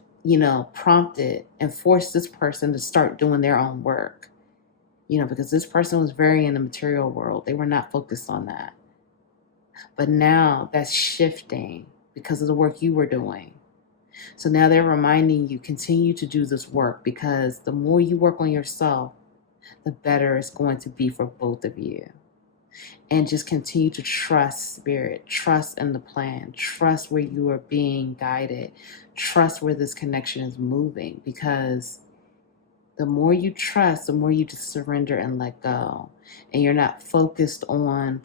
prompted and forced this person to start doing their own work. Because this person was very in the material world. They were not focused on that. But now that's shifting. because of the work you were doing. So now they're reminding you, continue to do this work, because the more you work on yourself, the better it's going to be for both of you. And just continue to trust spirit, trust in the plan, trust where you are being guided, trust where this connection is moving, because the more you trust, the more you just surrender and let go. And you're not focused on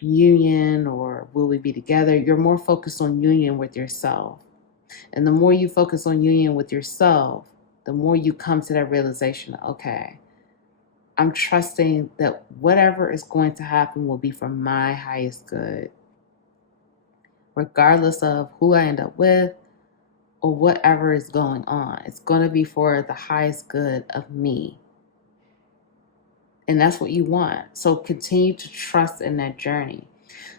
union or will we be together. You're more focused on union with yourself. And the more you focus on union with yourself, the more you come to that realization, okay, I'm trusting that whatever is going to happen will be for my highest good, regardless of who I end up with or whatever is going on. It's going to be for the highest good of me. And that's what you want. So continue to trust in that journey.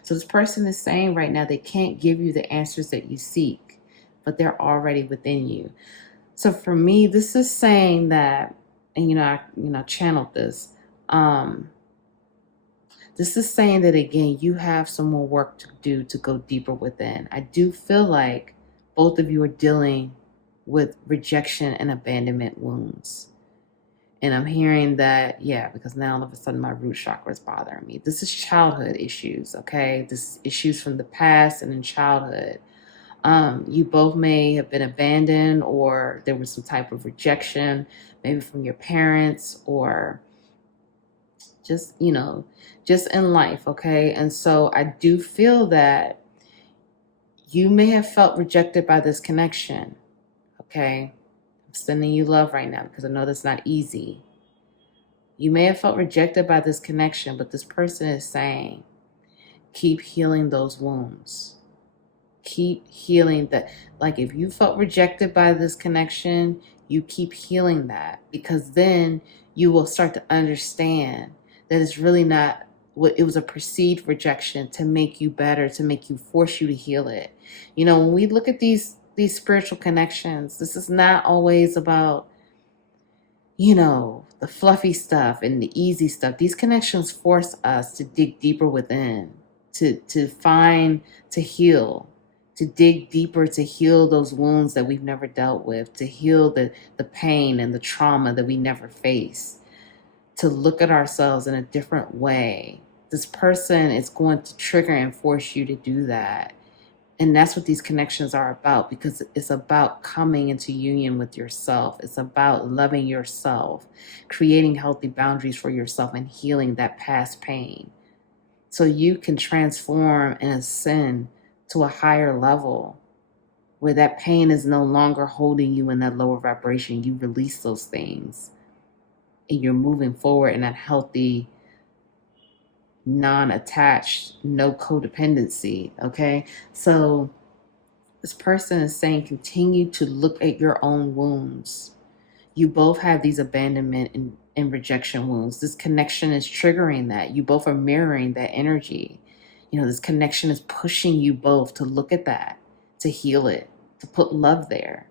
So this person is saying right now, they can't give you the answers that you seek, but they're already within you. So for me, this is saying that, and I channeled this. This is saying that, again, you have some more work to do to go deeper within. I do feel like both of you are dealing with rejection and abandonment wounds. And I'm hearing that, because now all of a sudden my root chakra is bothering me. This is childhood issues, okay? This is issues from the past and in childhood. You both may have been abandoned, or there was some type of rejection, maybe from your parents, or just in life, okay? And so I do feel that you may have felt rejected by this connection, okay? I'm sending you love right now because I know that's not easy. You may have felt rejected by this connection, but this person is saying, keep healing those wounds. Keep healing that. Like, if you felt rejected by this connection, you keep healing that, because then you will start to understand that it's really not what it was, a perceived rejection to make you better, to make you, force you to heal it. When we look at these spiritual connections, this is not always about, the fluffy stuff and the easy stuff. These connections force us to dig deeper within, to find, to heal, to dig deeper, to heal those wounds that we've never dealt with, to heal the pain and the trauma that we never faced, to look at ourselves in a different way. This person is going to trigger and force you to do that. And that's what these connections are about, because it's about coming into union with yourself. It's about loving yourself, creating healthy boundaries for yourself, and healing that past pain so you can transform and ascend to a higher level where that pain is no longer holding you in that lower vibration. You release those things and you're moving forward in that healthy, non-attached, no codependency, okay? So this person is saying, continue to look at your own wounds. You both have these abandonment and rejection wounds. This connection is triggering that. You both are mirroring that energy. This connection is pushing you both to look at that, to heal it, to put love there.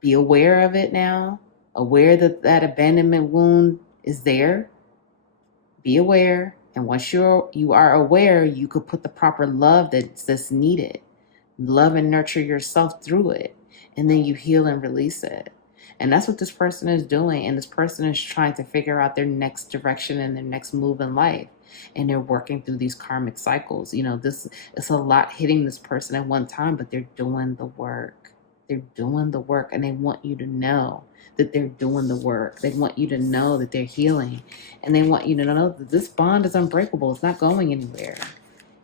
Be aware of it now. Aware that abandonment wound is there. Be aware. And once you are aware, you could put the proper love that's needed. Love and nurture yourself through it. And then you heal and release it. And that's what this person is doing. And this person is trying to figure out their next direction and their next move in life. And they're working through these karmic cycles. This it's a lot hitting this person at one time, but they're doing the work. They're doing the work, and they want you to know that they're doing the work. They want you to know that they're healing, and they want you to know that this bond is unbreakable. It's not going anywhere.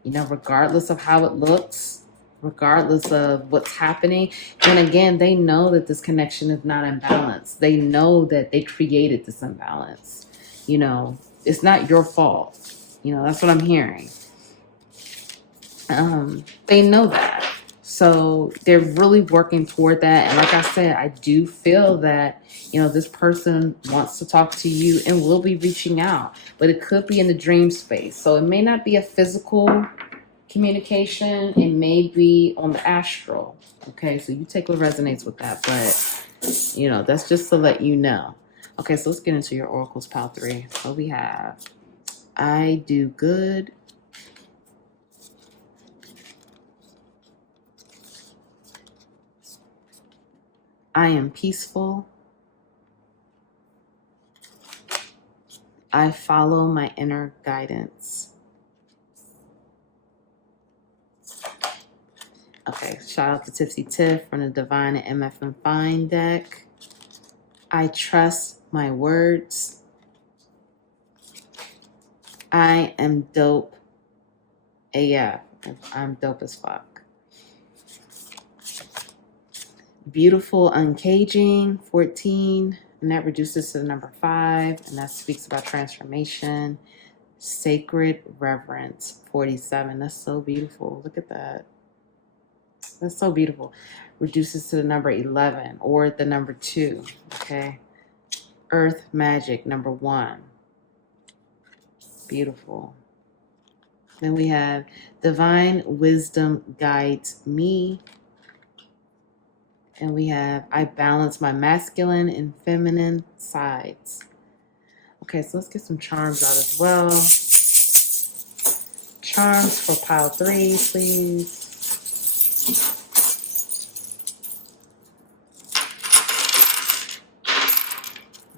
Regardless of how it looks, regardless of what's happening. And again, they know that this connection is not imbalanced. They know that they created this imbalance. It's not your fault. That's what I'm hearing. They know that. So they're really working toward that. And like I said, I do feel that, this person wants to talk to you and will be reaching out, but it could be in the dream space. So it may not be a physical communication. It may be on the astral. Okay, so you take what resonates with that. But, that's just to let you know. Okay, so let's get into your oracles, pile 3. So we have, I do good. I am peaceful. I follow my inner guidance. Okay, shout out to Tipsy Tiff from the Divine and MF and Fine deck. I trust my words. I am dope AF. I'm dope as fuck. Beautiful uncaging, 14. And that reduces to the number 5. And that speaks about transformation. Sacred reverence, 47. That's so beautiful. Look at that. That's so beautiful. Reduces to the number 11 or the number 2. Okay. Earth magic, number 1. Beautiful. Then we have divine wisdom guides me. And we have I balance my masculine and feminine sides. Okay, so let's get some charms out as well. Charms for pile 3, please.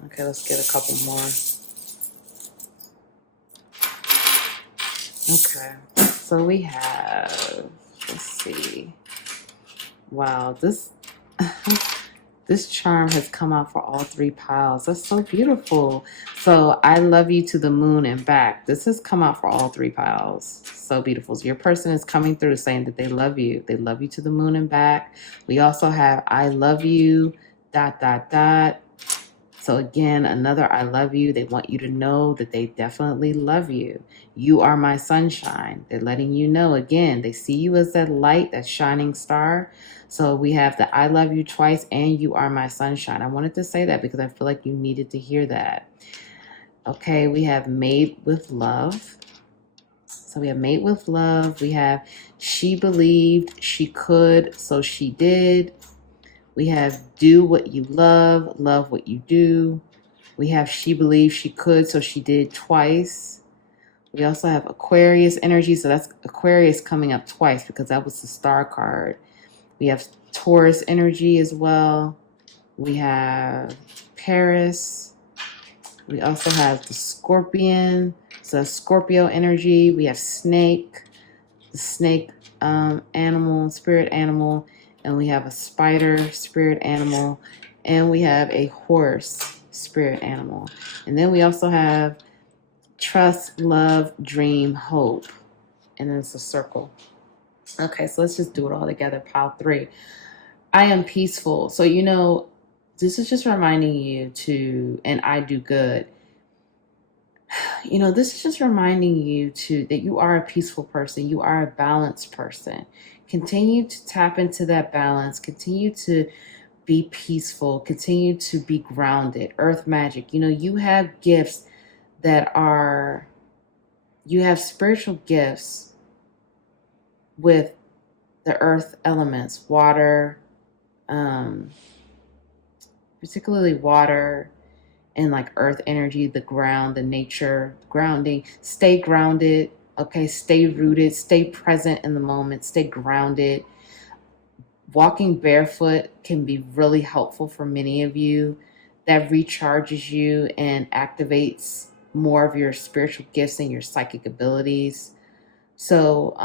Okay, let's get a couple more. Okay, so we have, let's see. Wow, this charm has come out for all 3 piles. That's so beautiful. So I love you to the moon and back. This has come out for all 3 piles. So beautiful. So your person is coming through saying that they love you. They love you to the moon and back. We also have I love you, ... So again, another I love you. They want you to know that they definitely love you. You are my sunshine. They're letting you know again. They see you as that light, that shining star. So we have the I love you twice and you are my sunshine. I wanted to say that because I feel like you needed to hear that. Okay, we have made with love. So we have made with love. We have she believed she could, so she did. We have do what you love what you do. We have she believed she could, so she did twice. We also have Aquarius energy, so that's Aquarius coming up twice because that was the star card. We have Taurus energy as well. We have Paris. We also have the Scorpion, so Scorpio energy. We have Snake, the snake animal, spirit animal. And we have a spider, spirit animal. And we have a horse, spirit animal. And then we also have trust, love, dream, hope. And then it's a circle. Okay, so let's just do it all together. Pile 3. I am peaceful. So, this is just reminding you to, and I do good. This is just reminding you that you are a peaceful person. You are a balanced person. Continue to tap into that balance. Continue to be peaceful. Continue to be grounded. Earth magic. You have gifts you have spiritual gifts with the earth elements, water, particularly water, and like earth energy, the ground, the nature, grounding. Stay grounded, okay? Stay rooted, stay present in the moment, stay grounded. Walking barefoot can be really helpful for many of you. That recharges you and activates more of your spiritual gifts and your psychic abilities. So,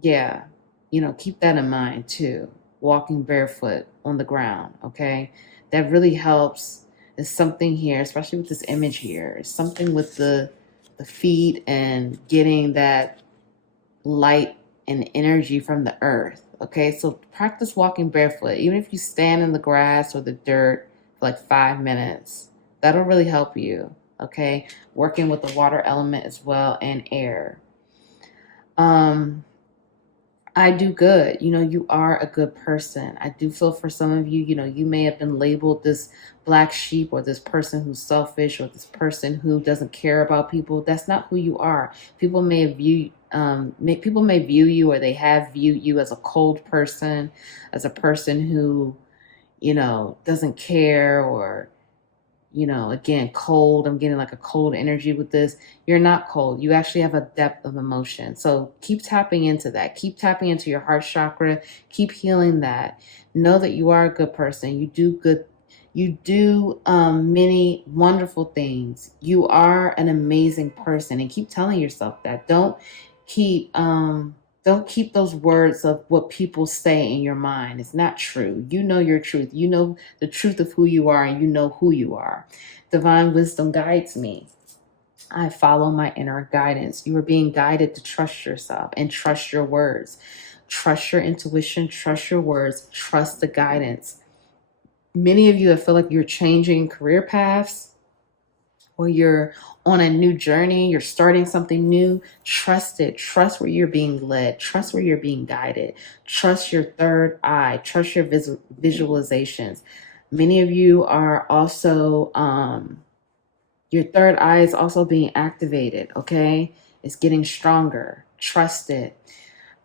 keep that in mind too. Walking barefoot on the ground, okay? That really helps. There's something here, especially with this image here. It's something with the feet and getting that light and energy from the earth. Okay, so practice walking barefoot. Even if you stand in the grass or the dirt for like 5 minutes, that'll really help you. Okay, working with the water element as well and air. I do good. You are a good person. I do feel for some of you, you may have been labeled this black sheep or this person who's selfish or this person who doesn't care about people. That's not who you are. People may view you or they have viewed you as a cold person, as a person who, doesn't care or, again, cold. I'm getting like a cold energy with this. You're not cold. You actually have a depth of emotion. So keep tapping into that. Keep tapping into your heart chakra. Keep healing that. Know that you are a good person. You do good. You do many wonderful things. You are an amazing person, and keep telling yourself that. Keep don't keep those words of what people say in your mind. It's not true. You know your truth. You know the truth of who you are, and you know who you are. Divine wisdom guides me. I follow my inner guidance. You are being guided to trust yourself and trust your words. Trust your intuition, trust your words, trust the guidance. Many of you that feel like you're changing career paths, or you're on a new journey, you're starting something new, trust it. Trust where you're being led. Trust where you're being guided. Trust your third eye. Trust your visualizations. Many of you are also, your third eye is also being activated, okay? It's getting stronger. Trust it.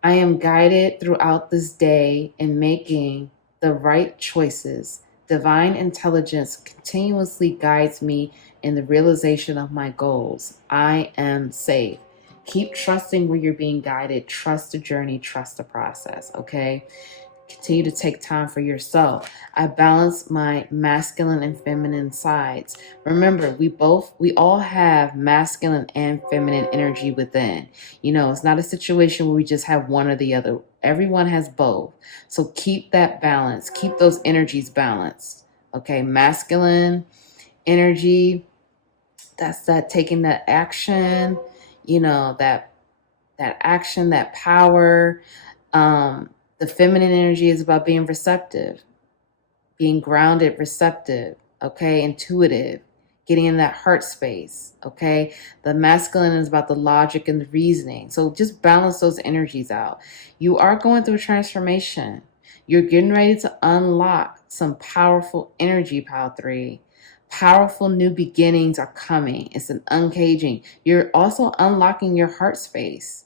I am guided throughout this day in making the right choices. Divine intelligence continuously guides me in the realization of my goals. I am safe. Keep trusting where you're being guided. Trust the journey. Trust the process, okay? Continue to take time for yourself. I balance my masculine and feminine sides. Remember, we all have masculine and feminine energy within. It's not a situation where we just have one or the other. Everyone has both. So keep that balance. Keep those energies balanced. Okay, masculine energy, that's that taking that action, that action, that power. The feminine energy is about being receptive, being grounded, receptive, okay, intuitive, getting in that heart space, okay? The masculine is about the logic and the reasoning. So just balance those energies out. You are going through a transformation. You're getting ready to unlock some powerful energy, Pile 3. Powerful new beginnings are coming. It's an uncaging. You're also unlocking your heart space,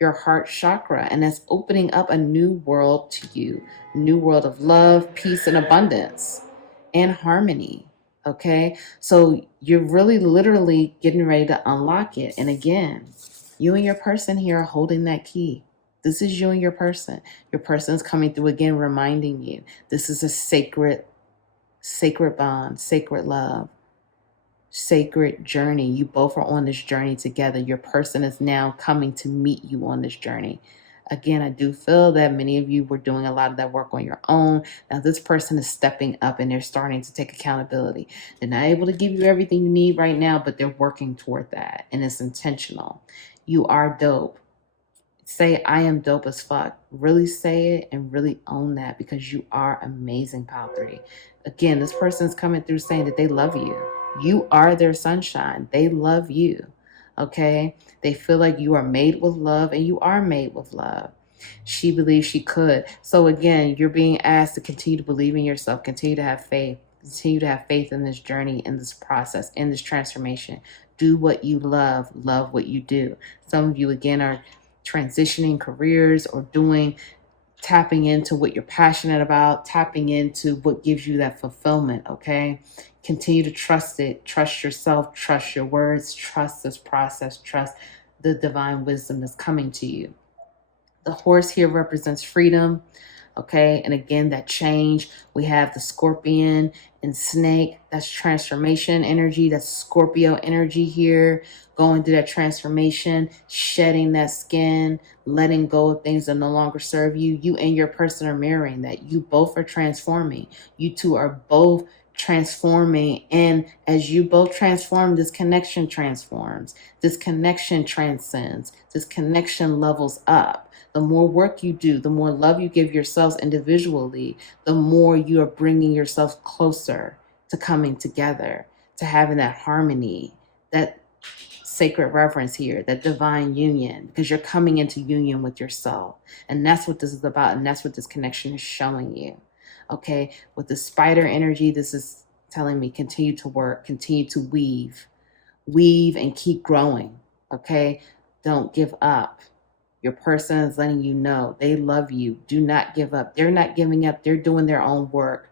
your heart chakra, and that's opening up a new world to you, a new world of love, peace, and abundance and harmony. Okay, so you're really literally getting ready to unlock it. And again, you and your person here are holding that key. This is you and your person. Your person is coming through again, reminding you this is a sacred bond, sacred love, sacred journey. You both are on this journey together. Your person is now coming to meet you on this journey. Again, I do feel that many of you were doing a lot of that work on your own. Now this person is stepping up and they're starting to take accountability. They're not able to give you everything you need right now, but they're working toward that, and it's intentional. You are dope. Say, I am dope as fuck. Really say it and really own that, because you are amazing, Pile 3. Again, this person's coming through saying that they love you. You are their sunshine. They love you, okay? They feel like you are made with love, and you are made with love. She believes she could. So again, you're being asked to continue to believe in yourself, continue to have faith, continue to have faith in this journey, in this process, in this transformation. Do what you love what you do. Some of you, again, are transitioning careers or tapping into what you're passionate about, tapping into what gives you that fulfillment, okay? Continue to trust it. Trust yourself. Trust your words. Trust this process. Trust the divine wisdom that's coming to you. The horse here represents freedom, okay? And again, that change. We have the scorpion and snake. That's transformation energy. That's Scorpio energy here. Going through that transformation, shedding that skin, letting go of things that no longer serve you. You and your person are mirroring that. You both are transforming. You two are both transforming. And as you both transform, this connection transforms. This connection transcends. This connection levels up. The more work you do, the more love you give yourselves individually, the more you are bringing yourself closer to coming together, to having that harmony, that sacred reverence here, that divine union, because you're coming into union with yourself. And that's what this is about. And that's what this connection is showing you. Okay. With the spider energy, this is telling me continue to work, continue to weave and keep growing. Okay. Don't give up. Your person is letting you know they love you. Do not give up. They're not giving up. They're doing their own work.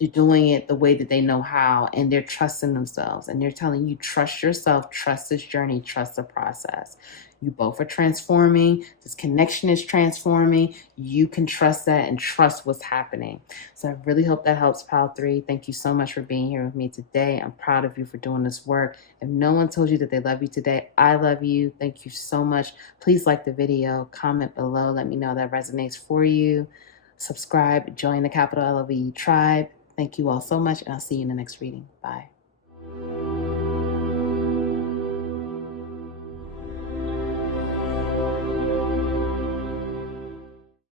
They're doing it the way that they know how, and they're trusting themselves. And they're telling you, trust yourself, trust this journey, trust the process. You both are transforming. This connection is transforming. You can trust that and trust what's happening. So I really hope that helps, Pal 3. Thank you so much for being here with me today. I'm proud of you for doing this work. If no one told you that they love you today, I love you. Thank you so much. Please like the video, comment below. Let me know that resonates for you. Subscribe, join the Capital LOVE tribe. Thank you all so much, and I'll see you in the next reading. Bye.